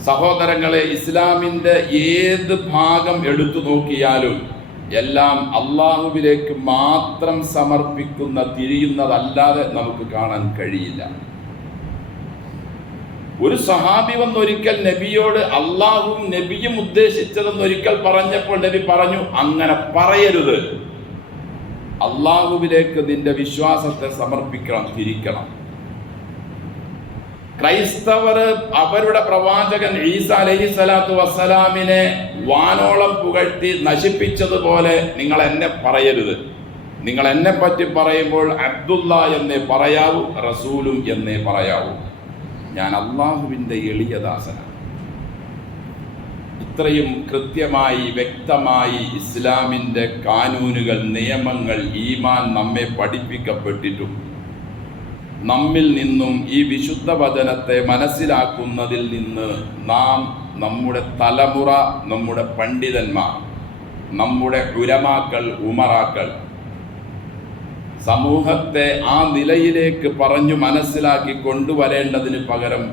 സഹോദരങ്ങളെ, ഇസ്ലാമിൻ്റെ ഏത് ഭാഗം എടുത്തു നോക്കിയാലും എല്ലാം അള്ളാഹുവിലേക്ക് മാത്രം തിരിയുന്നതല്ലാതെ നമുക്ക് കാണാൻ കഴിയില്ല. ഒരു സഹാബി വന്നൊരിക്കൽ നബിയോട് അള്ളാഹുവും നബിയും ഉദ്ദേശിച്ചതെന്നൊരിക്കൽ പറഞ്ഞപ്പോൾ നബി പറഞ്ഞു, അങ്ങനെ പറയരുത്, അള്ളാഹുവിലേക്ക് നിന്റെ വിശ്വാസത്തെ സമർപ്പിക്കണം, തിരിക്കണം. ക്രൈസ്തവർ അവരുടെ പ്രവാചകൻ ഈസ അലൈഹിസ്സലാത്തു വസ്സലാമിനെ വാനോളം പുകഴ്ത്തി നശിപ്പിച്ചതുപോലെ നിങ്ങൾ എന്നെ പറയരുത്. നിങ്ങൾ എന്നെ പറ്റി പറയുമ്പോൾ അബ്ദുള്ള എന്നേ പറയാവൂ, റസൂലും എന്നേ പറയാവൂ. ഞാൻ അള്ളാഹുവിൻ്റെ എളിയ ദാസനാണ്. ഇത്രയും കൃത്യമായി വ്യക്തമായി ഇസ്ലാമിൻ്റെ കാനൂനുകൾ, നിയമങ്ങൾ, ഈമാൻ നമ്മെ പഠിപ്പിക്കപ്പെട്ടിട്ടും നമ്മിൽ നിന്നും ഈ വിശുദ്ധ വചനത്തെ മനസ്സിലാക്കുന്നതിൽ നിന്ന് നാം, നമ്മുടെ തലമുറ, നമ്മുടെ പണ്ഡിതന്മാർ, നമ്മുടെ ഉലമാക്കൾ, ഉമറാക്കൾ സമൂഹത്തെ ആ നിലയിലേക്ക് പറഞ്ഞു മനസ്സിലാക്കി കൊണ്ടുവരേണ്ടതിന് പകരം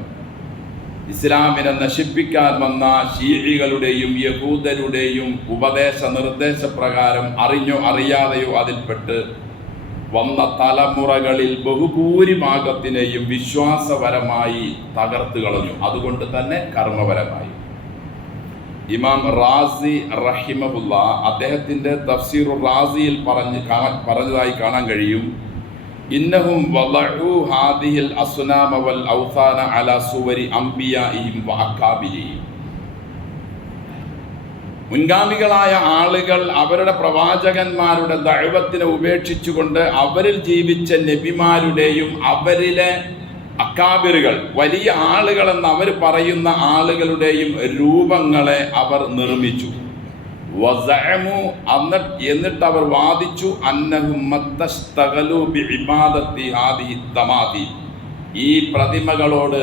ഇസ്ലാമിനെ നശിപ്പിക്കാൻ വന്ന ശീഇകളുടെയും യഹൂദരുടെയും ഉപദേശ നിർദ്ദേശപ്രകാരം അറിഞ്ഞോ അറിയാതെയോ അതിൽപ്പെട്ട് വന്ന തലമുറകളിൽ ബഹുഭൂരിഭാഗത്തിനെയും വിശ്വാസപരമായി തകർത്ത് കളഞ്ഞു. അതുകൊണ്ട് തന്നെ കർമ്മപരമായി. ഇമാം റാസി റഹിമഹുല്ല അദ്ദേഹത്തിൻ്റെ തഫ്സീറുർ റാസിയിൽ പറഞ്ഞതായി കാണാൻ കഴിയും, ഇന്നഹും വളഉ ഹാദിഹിൽ അസ്നാമ വൽ ഔസാന അലാ സുവരി അംബിയാഇഹിം വഅക്കാബിരിഹിം. മുൻഗാമികളായ ആളുകൾ അവരുടെ പ്രവാചകന്മാരുടെ ദഅവത്തിനെ ഉപേക്ഷിച്ചുകൊണ്ട് അവരിൽ ജീവിച്ച നബിമാരുടെയും അവരിലെ അക്കാബിറുകൾ, വലിയ ആളുകളെന്ന് അവർ പറയുന്ന ആളുകളുടെയും രൂപങ്ങളെ അവർ നിർമ്മിച്ചു. എന്നിട്ട് അവർ വാദിച്ചു, ഈ പ്രതിമകളോട്,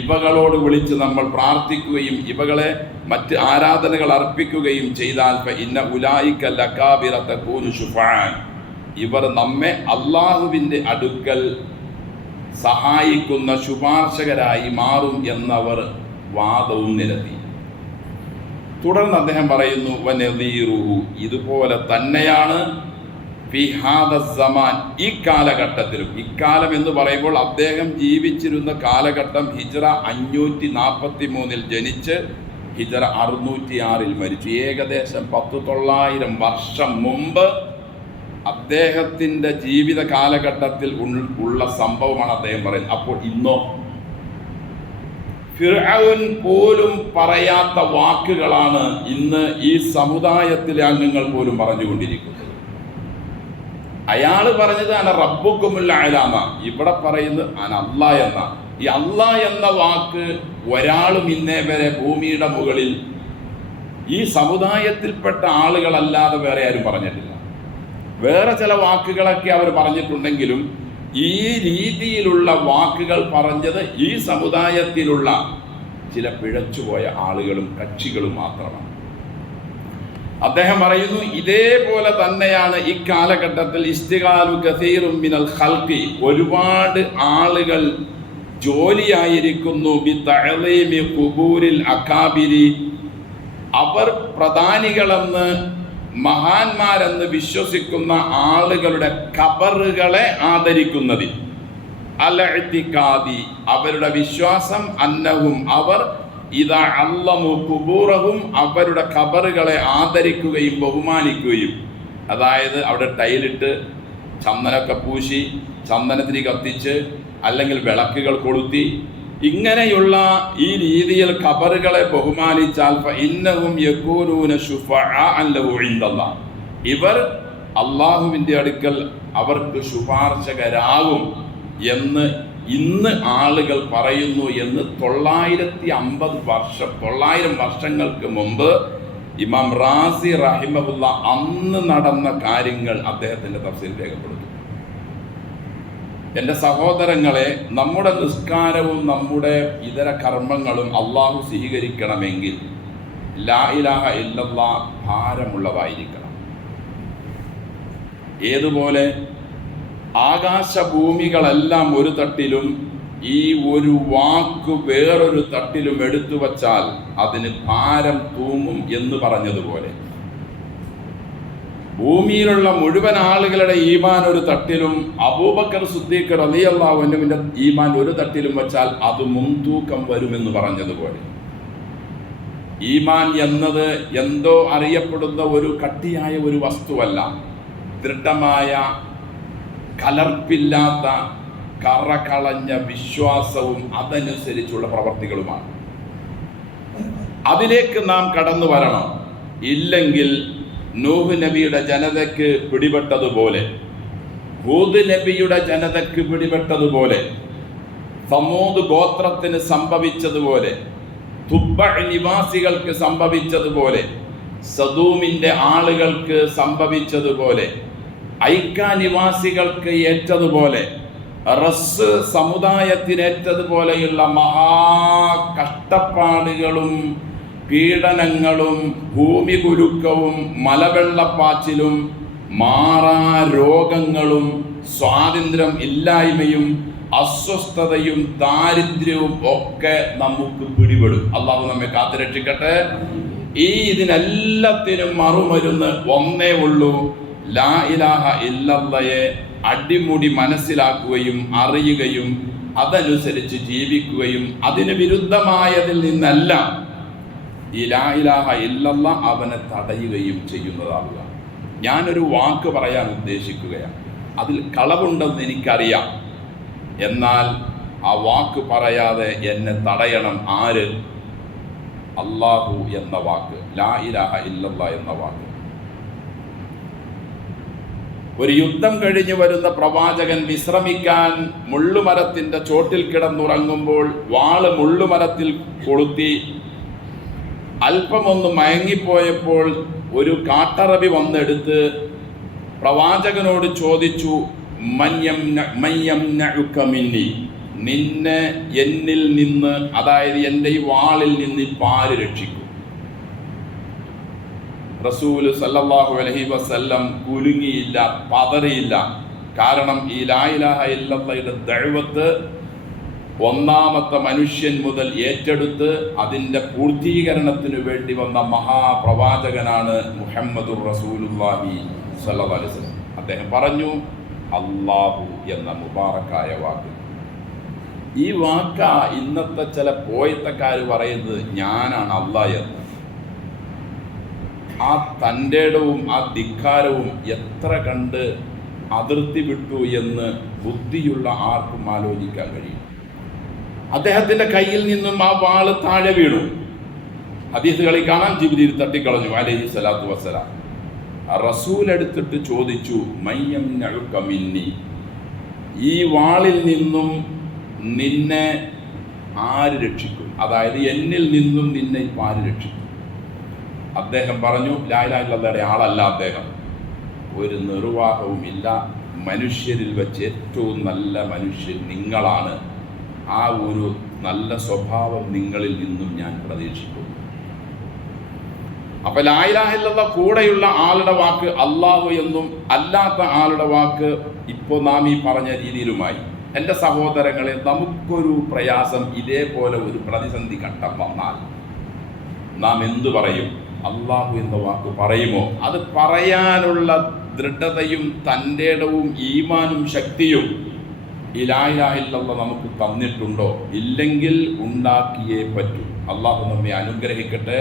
ഇവകളോട് വിളിച്ച് നമ്മൾ പ്രാർത്ഥിക്കുകയും ഇവകളെ മറ്റ് ആരാധനകൾ അർപ്പിക്കുകയും ചെയ്താൽ ഇവർ നമ്മെ അള്ളാഹുവിൻ്റെ അടുക്കൽ സഹായിക്കുന്ന ശുപാർശകരായി മാറും എന്നവർ വാദവും നിരത്തി. തുടർന്ന് അദ്ദേഹം പറയുന്നു, വനദീറുഹു, ഇതുപോലെ തന്നെയാണ് ഫി ഹാദ സമാൻ, ഈ കാലഘട്ടത്തിലും. ഇക്കാലം എന്ന് പറയുമ്പോൾ അദ്ദേഹം ജീവിച്ചിരുന്ന കാലഘട്ടം ഹിജ്റ 543 ജനിച്ച് ഹിജ്റ 606 മരിച്ചു. ഏകദേശം 10900 വർഷം മുമ്പ് അദ്ദേഹത്തിൻ്റെ ജീവിത കാലഘട്ടത്തിൽ ഉള്ള സംഭവമാണ് അദ്ദേഹം പറയുന്നത്. അപ്പോൾ ഇന്നോ ഫിർഔൻ പോലും പറയാത്ത വാക്കുകളാണ് ഇന്ന് ഈ സമുദായത്തിലെ അംഗങ്ങൾ പോലും പറഞ്ഞുകൊണ്ടിരിക്കുന്നത്. അയാൾ പറഞ്ഞത് അന റബ്ബുക്കുമുൽ അഅല, ഇവിടെ പറയുന്നത് അന അല്ലാ എന്ന. ഈ അല്ലാ എന്ന വാക്ക് ഒരാളും ഇന്നേ വരെ ഭൂമിയുടെ മുകളിൽ ഈ സമുദായത്തിൽപ്പെട്ട ആളുകളല്ലാതെ വേറെ ആരും പറഞ്ഞിട്ടില്ല. വേറെ ചില വാക്കുകളൊക്കെ അവർ പറഞ്ഞിട്ടുണ്ടെങ്കിലും ഈ രീതിയിലുള്ള വാക്കുകൾ പറഞ്ഞത് ഈ സമുദായത്തിലുള്ള ചില പിഴച്ചുപോയ ആളുകളും കക്ഷികളും മാത്രമാണ്. അദ്ദേഹം പറയുന്നു, ഇതേപോലെ തന്നെയാണ് ഇക്കാലഘട്ടത്തിൽ ഇസ്തിഗാലു കസീറും മിനൽ ഖൽഖി, ഒരുപാട് ആളുകൾ ജോലിയായിരിക്കുന്നു ബി തഅലീമി ഖുബൂരിൽ അകാബിരി, അവർ പ്രധാനികളെന്ന് മഹാന്മാരെന്ന് വിശ്വസിക്കുന്ന ആളുകളുടെ ഖബറുകളെ ആദരിക്കുന്നതിൽ, അൽ-ഇഅ്തിഖാദി അവരുടെ വിശ്വാസം, അന്നഹും അവർ ഇദാ അല്ലമു ഖുബൂറഹും അവരുടെ ഖബറുകളെ ആദരിക്കുകയും ബഹുമാനിക്കുകയും, അതായത് അവിടെ ടൈലിട്ട് ചന്ദനമൊക്കെ പൂശി ചന്ദനത്തിരി കത്തിച്ച് അല്ലെങ്കിൽ വിളക്കുകൾ കൊളുത്തി ഇങ്ങനെയുള്ള ഈ രീതിയിൽ ഖബറുകളെ ബഹുമാനിച്ചാൽ ഫഇന്നഹും യകൂനൂന ശുഫആഅൻ ലഹു ഇൻദല്ലാഹ്, ഇവർ അള്ളാഹുവിൻ്റെ അടുക്കൽ അവർക്ക് ശുപാർശകരാകും എന്ന് ഇന്ന് ആളുകൾ പറയുന്നു എന്ന് 900 വർഷങ്ങൾക്ക് മുമ്പ് ഇമാം റാസി റഹിമഹുല്ല അന്ന് നടന്ന കാര്യങ്ങൾ അദ്ദേഹത്തിൻ്റെ തഫ്സീറിൽ രേഖപ്പെടുത്തുന്നു. എൻ്റെ സഹോദരങ്ങളെ, നമ്മുടെ നിസ്കാരവും നമ്മുടെ ഇതര കർമ്മങ്ങളും അള്ളാഹു സ്വീകരിക്കണമെങ്കിൽ ലാ ഇലാഹ ഇല്ലല്ലാഹ് ഭാരമുള്ളതായിരിക്കണം. ഏതുപോലെ ആകാശഭൂമികളെല്ലാം ഒരു തട്ടിലും ഈ ഒരു വാക്ക് വേറൊരു തട്ടിലും എടുത്തു വച്ചാൽ അതിന് ഭാരം തൂങ്ങും എന്ന് പറഞ്ഞതുപോലെ ഭൂമിയിലുള്ള മുഴുവൻ ആളുകളുടെ ഈമാൻ ഒരു തട്ടിലും അബൂബക്കർ സിദ്ദീഖ് റളിയല്ലാഹു അൻഹുവിന്റെ ഈമാൻ ഒരു തട്ടിലും വെച്ചാൽ അത് മുൻതൂക്കം വരുമെന്ന് പറഞ്ഞതുപോലെ ഈമാൻ എന്നത് എന്തോ അറിയപ്പെടുന്ന ഒരു കട്ടിയായ ഒരു വസ്തുവല്ല, ദൃഢമായ കലർപ്പില്ലാത്ത കറകളഞ്ഞ വിശ്വാസവും അതനുസരിച്ചുള്ള പ്രവർത്തികളുമാണ്. അതിലേക്ക് നാം കടന്നു വരണം. ഇല്ലെങ്കിൽ നൂഹ് നബിയുടെ ജനതയ്ക്ക് പിടിപെട്ടതുപോലെ, ഹൂദ് നബിയുടെ ജനതയ്ക്ക് പിടിപെട്ടതുപോലെ, സമൂദ് ഗോത്രത്തിന് സംഭവിച്ചതുപോലെ, തുബ്ബ നിവാസികൾക്ക് സംഭവിച്ചതുപോലെ, സദൂമിന്റെ ആളുകൾക്ക് സംഭവിച്ചതുപോലെ, ഐക്ക നിവാസികൾക്ക് ഏറ്റതുപോലെ, റസ് സമുദായത്തിനേറ്റതുപോലെയുള്ള മഹാ കഷ്ടപ്പാടുകളും പീഡനങ്ങളും ഭൂമി കുലുക്കവും മലവെള്ളപ്പാച്ചിലും മാറാ രോഗങ്ങളും സ്വാതന്ത്ര്യം ഇല്ലായ്മയും അസ്വസ്ഥതയും ദാരിദ്ര്യവും ഒക്കെ നമുക്ക് പിടിപെടും. അള്ളാഹു നമ്മെ കാത്തുരക്ഷിക്കട്ടെ. ഇതിനെല്ലാത്തിനും മറുമരുന്ന് ഒന്നേ ഉള്ളൂ, ലാ ഇലാഹ ഇല്ലല്ലാഹയെ അടിമുടി മനസ്സിലാക്കുകയും അറിയുകയും അതനുസരിച്ച് ജീവിക്കുകയും അതിന് വിരുദ്ധമായതിൽ നിന്നെല്ലാം ഈ ലാ ഇലാഹ ഇല്ലല്ലാഹ് അവനെ തടയുകയും ചെയ്യുന്നതാവുക. ഞാനൊരു വാക്ക് പറയാൻ ഉദ്ദേശിക്കുകയാണ്, അതിൽ കളവുണ്ടെന്ന് എനിക്കറിയാം, എന്നാൽ ആ വാക്ക് പറയാതെ എന്നെ തടയണം. ആര്? അല്ലാഹു എന്ന വാക്ക്, ലാ ഇലാഹ ഇല്ലല്ലാഹ് എന്ന വാക്ക്. ഒരു യുദ്ധം കഴിഞ്ഞു വരുന്ന പ്രവാചകൻ വിശ്രമിക്കാൻ മുള്ളുമരത്തിന്റെ ചോട്ടിൽ കിടന്നുറങ്ങുമ്പോൾ വാള് മുള്ളുമരത്തിൽ കൊളുത്തി അല്പമൊന്ന് മയങ്ങിപ്പോയപ്പോൾ ഒരു കാട്ടറബി വന്നെടുത്ത് പ്രവാചകനോട് ചോദിച്ചു, നിന്നെ എന്നിൽ നിന്ന്, അതായത് എൻ്റെ ഈ വാളിൽ നിന്ന് ആര് രക്ഷിക്കും? റസൂൽ സല്ലല്ലാഹു അലൈഹി വസല്ലം കുലുങ്ങിയില്ല, പതറിയില്ല. കാരണം ഈ ലാ ഇലാഹ ഇല്ലല്ലാഹയുടെ ദഅവത്ത് ഒന്നാമത്തെ മനുഷ്യൻ മുതൽ ഏറ്റെടുത്ത് അതിൻ്റെ പൂർത്തീകരണത്തിന് വേണ്ടി വന്ന മഹാപ്രവാചകനാണ് മുഹമ്മദുർ റസൂലുള്ളാഹി സ്വല്ലല്ലാഹു അലൈഹി വസല്ലം. അദ്ദേഹം പറഞ്ഞു അല്ലാഹു എന്ന മുബാറക്കായ വാക്ക്. ഈ വാക്ക ഇന്നത്തെ ചില പോയത്തക്കാർ പറയുന്നത് ഞാനാണ് അല്ലാഹ് എന്ന്. ആ തൻ്റെടവും ആ ധിക്കാരവും എത്ര കണ്ട് അതിർത്തി വിട്ടു എന്ന് ബുദ്ധിയുള്ള ആർക്കും ആലോചിക്കാൻ കഴിയും. അദ്ദേഹത്തിൻ്റെ കയ്യിൽ നിന്നും ആ വാള് താഴെ വീണു. ഹദീസുകളിൽ കാണാൻ ജിബ്രീൽ തട്ടിക്കളഞ്ഞു അലൈഹി സ്വലാത്തു വസ്സലാം. റസൂൽ എടുത്തിട്ട് ചോദിച്ചു, മയ്യംനഉക മിന്നി, ഈ വാളിൽ നിന്നും നിന്നെ ആര് രക്ഷിക്കും? അതായത് എന്നിൽ നിന്നും നിന്നെ ഇപ്പം ആര് രക്ഷിക്കും? അദ്ദേഹം പറഞ്ഞു ലാ ഇലാഹ ഇല്ലല്ലാഹയുടെ ആളല്ല അദ്ദേഹം. ഒരു നിർവാഹവുമില്ല. മനുഷ്യരിൽ വെച്ച് ഏറ്റവും നല്ല മനുഷ്യൻ നിങ്ങളാണ്. ആ ഒരു നല്ല സ്വഭാവം നിങ്ങളിൽ നിന്നും ഞാൻ പ്രതീക്ഷിക്കുന്നു. അപ്പൊ ലാ ഇലാഹ ഇല്ലല്ലാഹ് കൂടെയുള്ള ആളുടെ വാക്ക് അല്ലാഹു എന്നും അല്ലാത്ത ആളുടെ വാക്ക് ഇപ്പോൾ നാം ഈ പറഞ്ഞ രീതിയിലുമായി. എൻ്റെ സഹോദരങ്ങളെ, നമുക്കൊരു പ്രയാസം, ഇതേപോലെ ഒരു പ്രതിസന്ധി ഘട്ടം വന്നാൽ നാം എന്തു പറയും? അല്ലാഹു എന്ന വാക്ക് പറയുമോ? അത് പറയാനുള്ള ദൃഢതയും തൻ്റെ ഇടവും ഈമാനും ശക്തിയും ഈ ലാ ഇലാഹ ഇല്ലല്ലാഹ് നമുക്ക് തന്നിട്ടുണ്ടോ? ഇല്ലെങ്കിൽ ഉണ്ടാക്കിയേ പറ്റൂ. അല്ലാഹു നമ്മെ അനുഗ്രഹിക്കട്ടെ.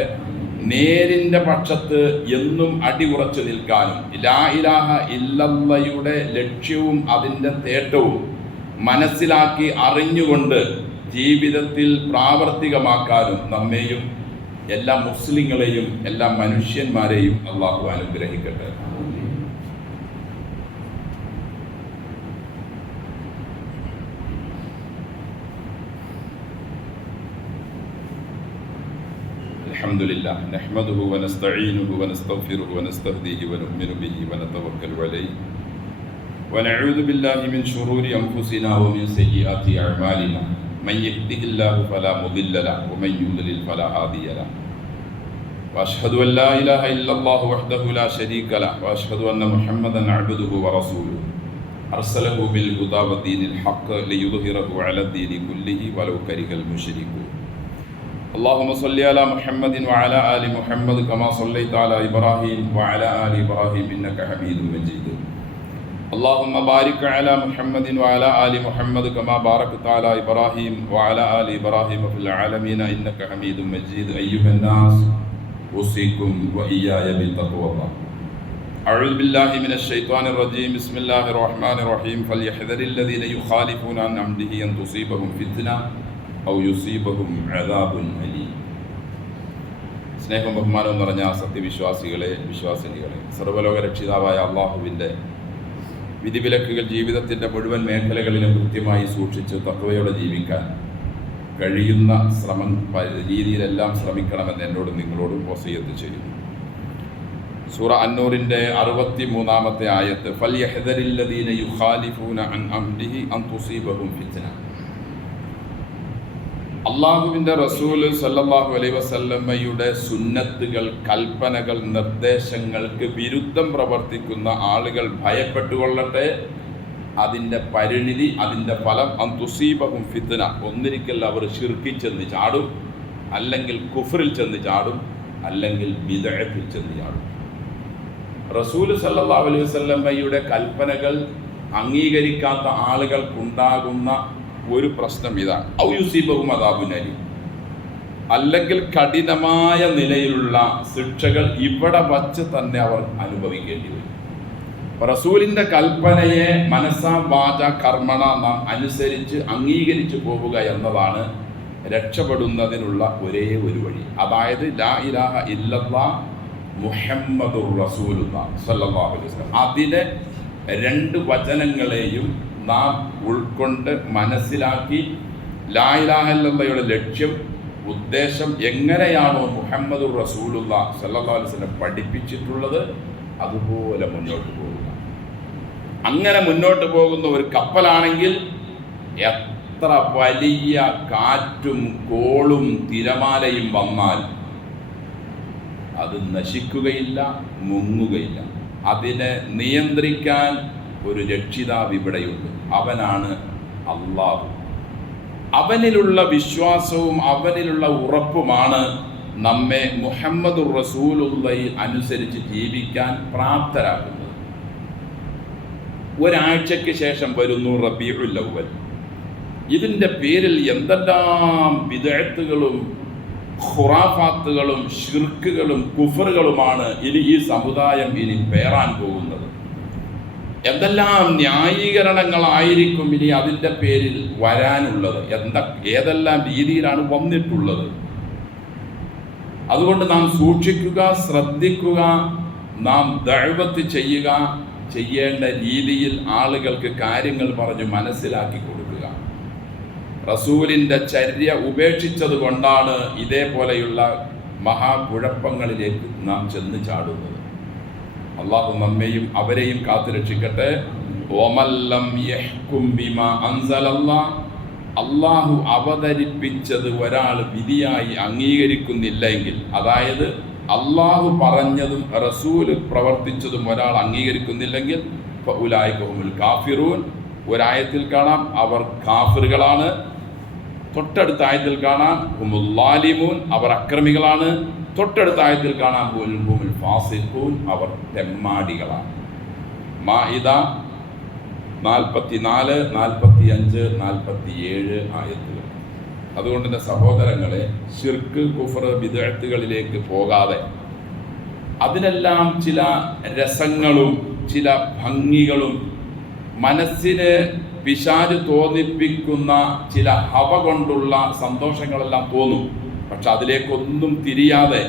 നേരിൻ്റെ പക്ഷത്ത് എന്നും അടിയുറച്ചു നിൽക്കാനും ലാ ഇലാഹ ഇല്ലല്ലാഹയുടെ ലക്ഷ്യവും അതിൻ്റെ തേട്ടവും മനസ്സിലാക്കി അറിഞ്ഞുകൊണ്ട് ജീവിതത്തിൽ പ്രാവർത്തികമാക്കാനും നമ്മെയും എല്ലാ മുസ്ലിങ്ങളെയും എല്ലാ മനുഷ്യന്മാരെയും അല്ലാഹു അനുഗ്രഹിക്കട്ടെ. അൽഹംദുലില്ലാ നഹ്മദുഹു വനസ്തഈനുഹു വനസ്തഗ്ഫിറുഹു വനസ്തഹ്ദീഹി വനുഅ്മിനു ബിഹി വനതവക്കലു അലൈഹി വനഊദു ബില്ലാഹി മിൻ ശുറൂരി അൻഫുസിനാ വമിൻ സയ്യിആതി അഅ്മാലിനാ മൻ യഹ്ദിഹില്ലാഹു ഫലാ മുദില്ല ലഹു വമൻ യുദ്ലിൽ ഫലാ ഹാദിയ ലഹു വഅശ്ഹദു അൻ ലാ ഇലാഹ ഇല്ലല്ലാഹു വഹ്ദഹു ലാ ശരീക ലഹു വഅശ്ഹദു അന്ന മുഹമ്മദൻ അബ്ദുഹു വറസൂലുഹു അർസലഹു ബിൽ ഹുദാ വദീനിൽ ഹഖ് ലിയുദ്ഹിറഹു അലദ്ദീനി കുല്ലിഹി വലൗ കരിഹൽ മുശ്രികൂൻ. اللهم صل على محمد وعلى آل محمد كما صليت على إبراهيم وعلى آل إبراهيم إنك حميد مجيد. اللهم بارك على محمد وعلى آل محمد كما باركت على إبراهيم وعلى آل إبراهيم في العالمين إنك حميد مجيد. أيها الناس أوصيكم وإياي بتقوى الله. أعوذ بالله من الشيطان الرجيم. بسم الله الرحمن الرحيم. فليحذر الذين يخالفون عن أمره أن تصيبهم فتنة ഔ യുസീബഹും അദാബുൻ അലീം. സ്നേഹം ബഹുമാനം നിറഞ്ഞ സത്യവിശ്വാസികളെ, വിശ്വാസിനികളെ, സർവ്വലോക രക്ഷിതാവായ അള്ളാഹുവിൻ്റെ വിധിവിലക്കുകൾ ജീവിതത്തിൻ്റെ മുഴുവൻ മേഖലകളിലും കൃത്യമായി സൂക്ഷിച്ച് തഖ്വയോടെ ജീവിക്കാൻ കഴിയുന്ന രീതിയിലെല്ലാം ശ്രമിക്കണമെന്ന് എന്നോടും നിങ്ങളോടും വസിയത്ത് ചെയ്യുന്നു. സൂറ അന്നൂറിൻ്റെ 63-ാമത്തെ ആയത്ത്, ഫൽയഹ്ദരില്ലദീന യുഖാലിഫൂന അൻ അംരിഹി അൻ തുസീബഹും ഫിത്ന. അള്ളാഹുവിൻ്റെ റസൂൽ സല്ലല്ലാഹു അലൈഹി വസല്ലമയുടെ സുന്നത്തുകൾ, കൽപ്പനകൾ, നിർദ്ദേശങ്ങൾക്ക് വിരുദ്ധം പ്രവർത്തിക്കുന്ന ആളുകൾ ഭയപ്പെട്ടുകൊള്ളട്ടെ. അതിൻ്റെ പരിണിതി, അതിൻ്റെ ഫലം അൻ തുസീബഹും ഫിത്ന. ഒന്നിരിക്കൽ അവർ ശിർക്കിൽ ചെന്ന് ചാടും, അല്ലെങ്കിൽ കുഫറിൽ ചെന്ന് ചാടും, അല്ലെങ്കിൽ ബിദ്അത്തിൽ ചെന്ന് ചാടും. റസൂൽ സല്ലല്ലാഹു അലൈഹി വസല്ലമയുടെ കൽപ്പനകൾ അംഗീകരിക്കാത്ത ആളുകൾക്കുണ്ടാകുന്ന ഒരു പ്രശ്നം ഇതാണ്, ഔ യുസീബഹും അദാബുൻ അലീം. അല്ലെങ്കിൽ കഠിനമായ നിലയിലുള്ള ശിക്ഷകൾ ഇവിടെ വച്ച് തന്നെ അവർ അനുഭവിക്കേണ്ടി വരും. റസൂലിൻ്റെ കൽപ്പനയെ മനസ്സാ വാച കർമ്മണ നാം അനുസരിച്ച് അംഗീകരിച്ചു പോവുക എന്നതാണ് രക്ഷപ്പെടുന്നതിനുള്ള ഒരേ ഒരു വഴി. അതായത് ലാ ഇലാഹ ഇല്ലല്ലാഹ് മുഹമ്മദുർ റസൂലുള്ളാഹ് സ്വല്ലല്ലാഹു അലൈഹി വസല്ലം. അതിലെ രണ്ട് വചനങ്ങളെയും നാം ഉൾക്കൊണ്ട് മനസ്സിലാക്കി ലാ ഇലാഹ ഇല്ലല്ലാഹയുടെ ലക്ഷ്യം, ഉദ്ദേശം എങ്ങനെയാണോ മുഹമ്മദുർ റസൂലുള്ളാഹി സ്വല്ലല്ലാഹു അലൈഹി വസല്ലം പഠിപ്പിച്ചിട്ടുള്ളത് അതുപോലെ മുന്നോട്ട് പോകുക. അങ്ങനെ മുന്നോട്ട് പോകുന്ന ഒരു കപ്പലാണെങ്കിൽ എത്ര വലിയ കാറ്റും കോളും തിരമാലയും വന്നാൽ അത് നശിക്കുകയില്ല, മുങ്ങുകയില്ല. അതിനെ നിയന്ത്രിക്കാൻ ഒരു രക്ഷിതാവ് ഇവിടെയുണ്ട്. അവനാണ് അല്ലാഹു. അവനിലുള്ള വിശ്വാസവും അവനിലുള്ള ഉറപ്പുമാണ് നമ്മെ മുഹമ്മദുർ റസൂലുള്ളാഹി അനുസരിച്ച് ജീവിക്കാൻ പ്രാപ്തരാക്കുന്നത്. ഒരാഴ്ചയ്ക്ക് ശേഷം വരുന്നു റബീഉൽ അവ്വൽ. ഇതിൻ്റെ പേരിൽ എന്തെല്ലാം ബിദ്അത്തുകളും ഖുറാഫാത്തുകളും ശിർക്കുകളും കുഫറുകളുമാണ് ഇനി ഈ സമുദായം ഇനി പേറാൻ പോകുന്നത്. എന്തെല്ലാം ന്യായീകരണങ്ങളായിരിക്കും ഇനി അതിൻ്റെ പേരിൽ വരാനുള്ളത്, ഏതെല്ലാം രീതിയിലാണ് വന്നിട്ടുള്ളത്. അതുകൊണ്ട് നാം സൂക്ഷിക്കുക, ശ്രദ്ധിക്കുക, നാം ദഅവത്ത് ചെയ്യുക, ചെയ്യേണ്ട രീതിയിൽ ആളുകൾക്ക് കാര്യങ്ങൾ പറഞ്ഞ് മനസ്സിലാക്കി കൊടുക്കുക. റസൂലിൻ്റെ ചര്യ ഉപേക്ഷിച്ചത് കൊണ്ടാണ് ഇതേപോലെയുള്ള മഹാകുഴപ്പങ്ങളിലേക്ക് നാം ചെന്ന് ചാടുന്നത്. അള്ളാഹു നമ്മെയും അവരെയും കാത്തുരക്ഷിക്കട്ടെ. വമല്ലം യഹ്കും ബിമാ അൻസലല്ലാഹ്, അള്ളാഹു അവതരിപ്പിച്ചത് ഒരാൾ വിധിയായി അംഗീകരിക്കുന്നില്ലെങ്കിൽ, അതായത് അള്ളാഹു പറഞ്ഞതും റസൂല് പ്രവർത്തിച്ചതും ഒരാൾ അംഗീകരിക്കുന്നില്ലെങ്കിൽ ഫഉലൈക ഹുമുൽ കാഫിറൂൻ. ഒരായത്തിൽ കാണാം അവർ കാഫിറുകളാണ്, തൊട്ടടുത്ത ആയത്തിൽ കാണാം ഹുമുൽ ളാലിമൂൻ, അവർ അക്രമികളാണ്, തൊട്ടടുത്ത ആയത്തിൽ കാണാം ഹുമുൽ ഫാസിഖൂൻ, അവർ തെമ്മാടികളാണ്. മാഇദ 44, 45, 47 ആയത്തുകൾ. അതുകൊണ്ട് തന്നെ സഹോദരങ്ങളെ, ശിർക്ക്, കുഫർ, ബിദ്അത്തുകളിലേക്ക് പോകാതെ അതിനെല്ലാം ചില രസങ്ങളും ചില ഭംഗികളും മനസ്സിന് പിശാച് തോന്നിപ്പിക്കുന്ന ചില ഹവ കൊണ്ടുള്ള സന്തോഷങ്ങളെല്ലാം തോന്നും. പക്ഷെ അതിലേക്കൊന്നും തിരിയാതെ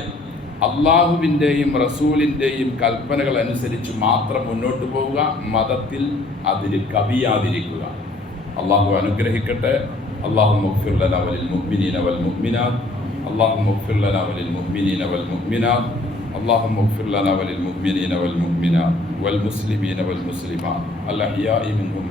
അള്ളാഹുവിൻ്റെയും റസൂലിൻ്റെയും കൽപ്പനകൾ അനുസരിച്ച് മാത്രം മുന്നോട്ട് പോവുക, മതത്തിൽ അതിൽ കവിയാതിരിക്കുക. അള്ളാഹു അനുഗ്രഹിക്കട്ടെ. اللهم اغفر لنا وللمؤمنين والمؤمنات اللهم اغفر لنا وللمؤمنين والمؤمنات اللهم اغفر لنا وللمؤمنين والمؤمنات والمسلمين والمسلمات الأحياء منهم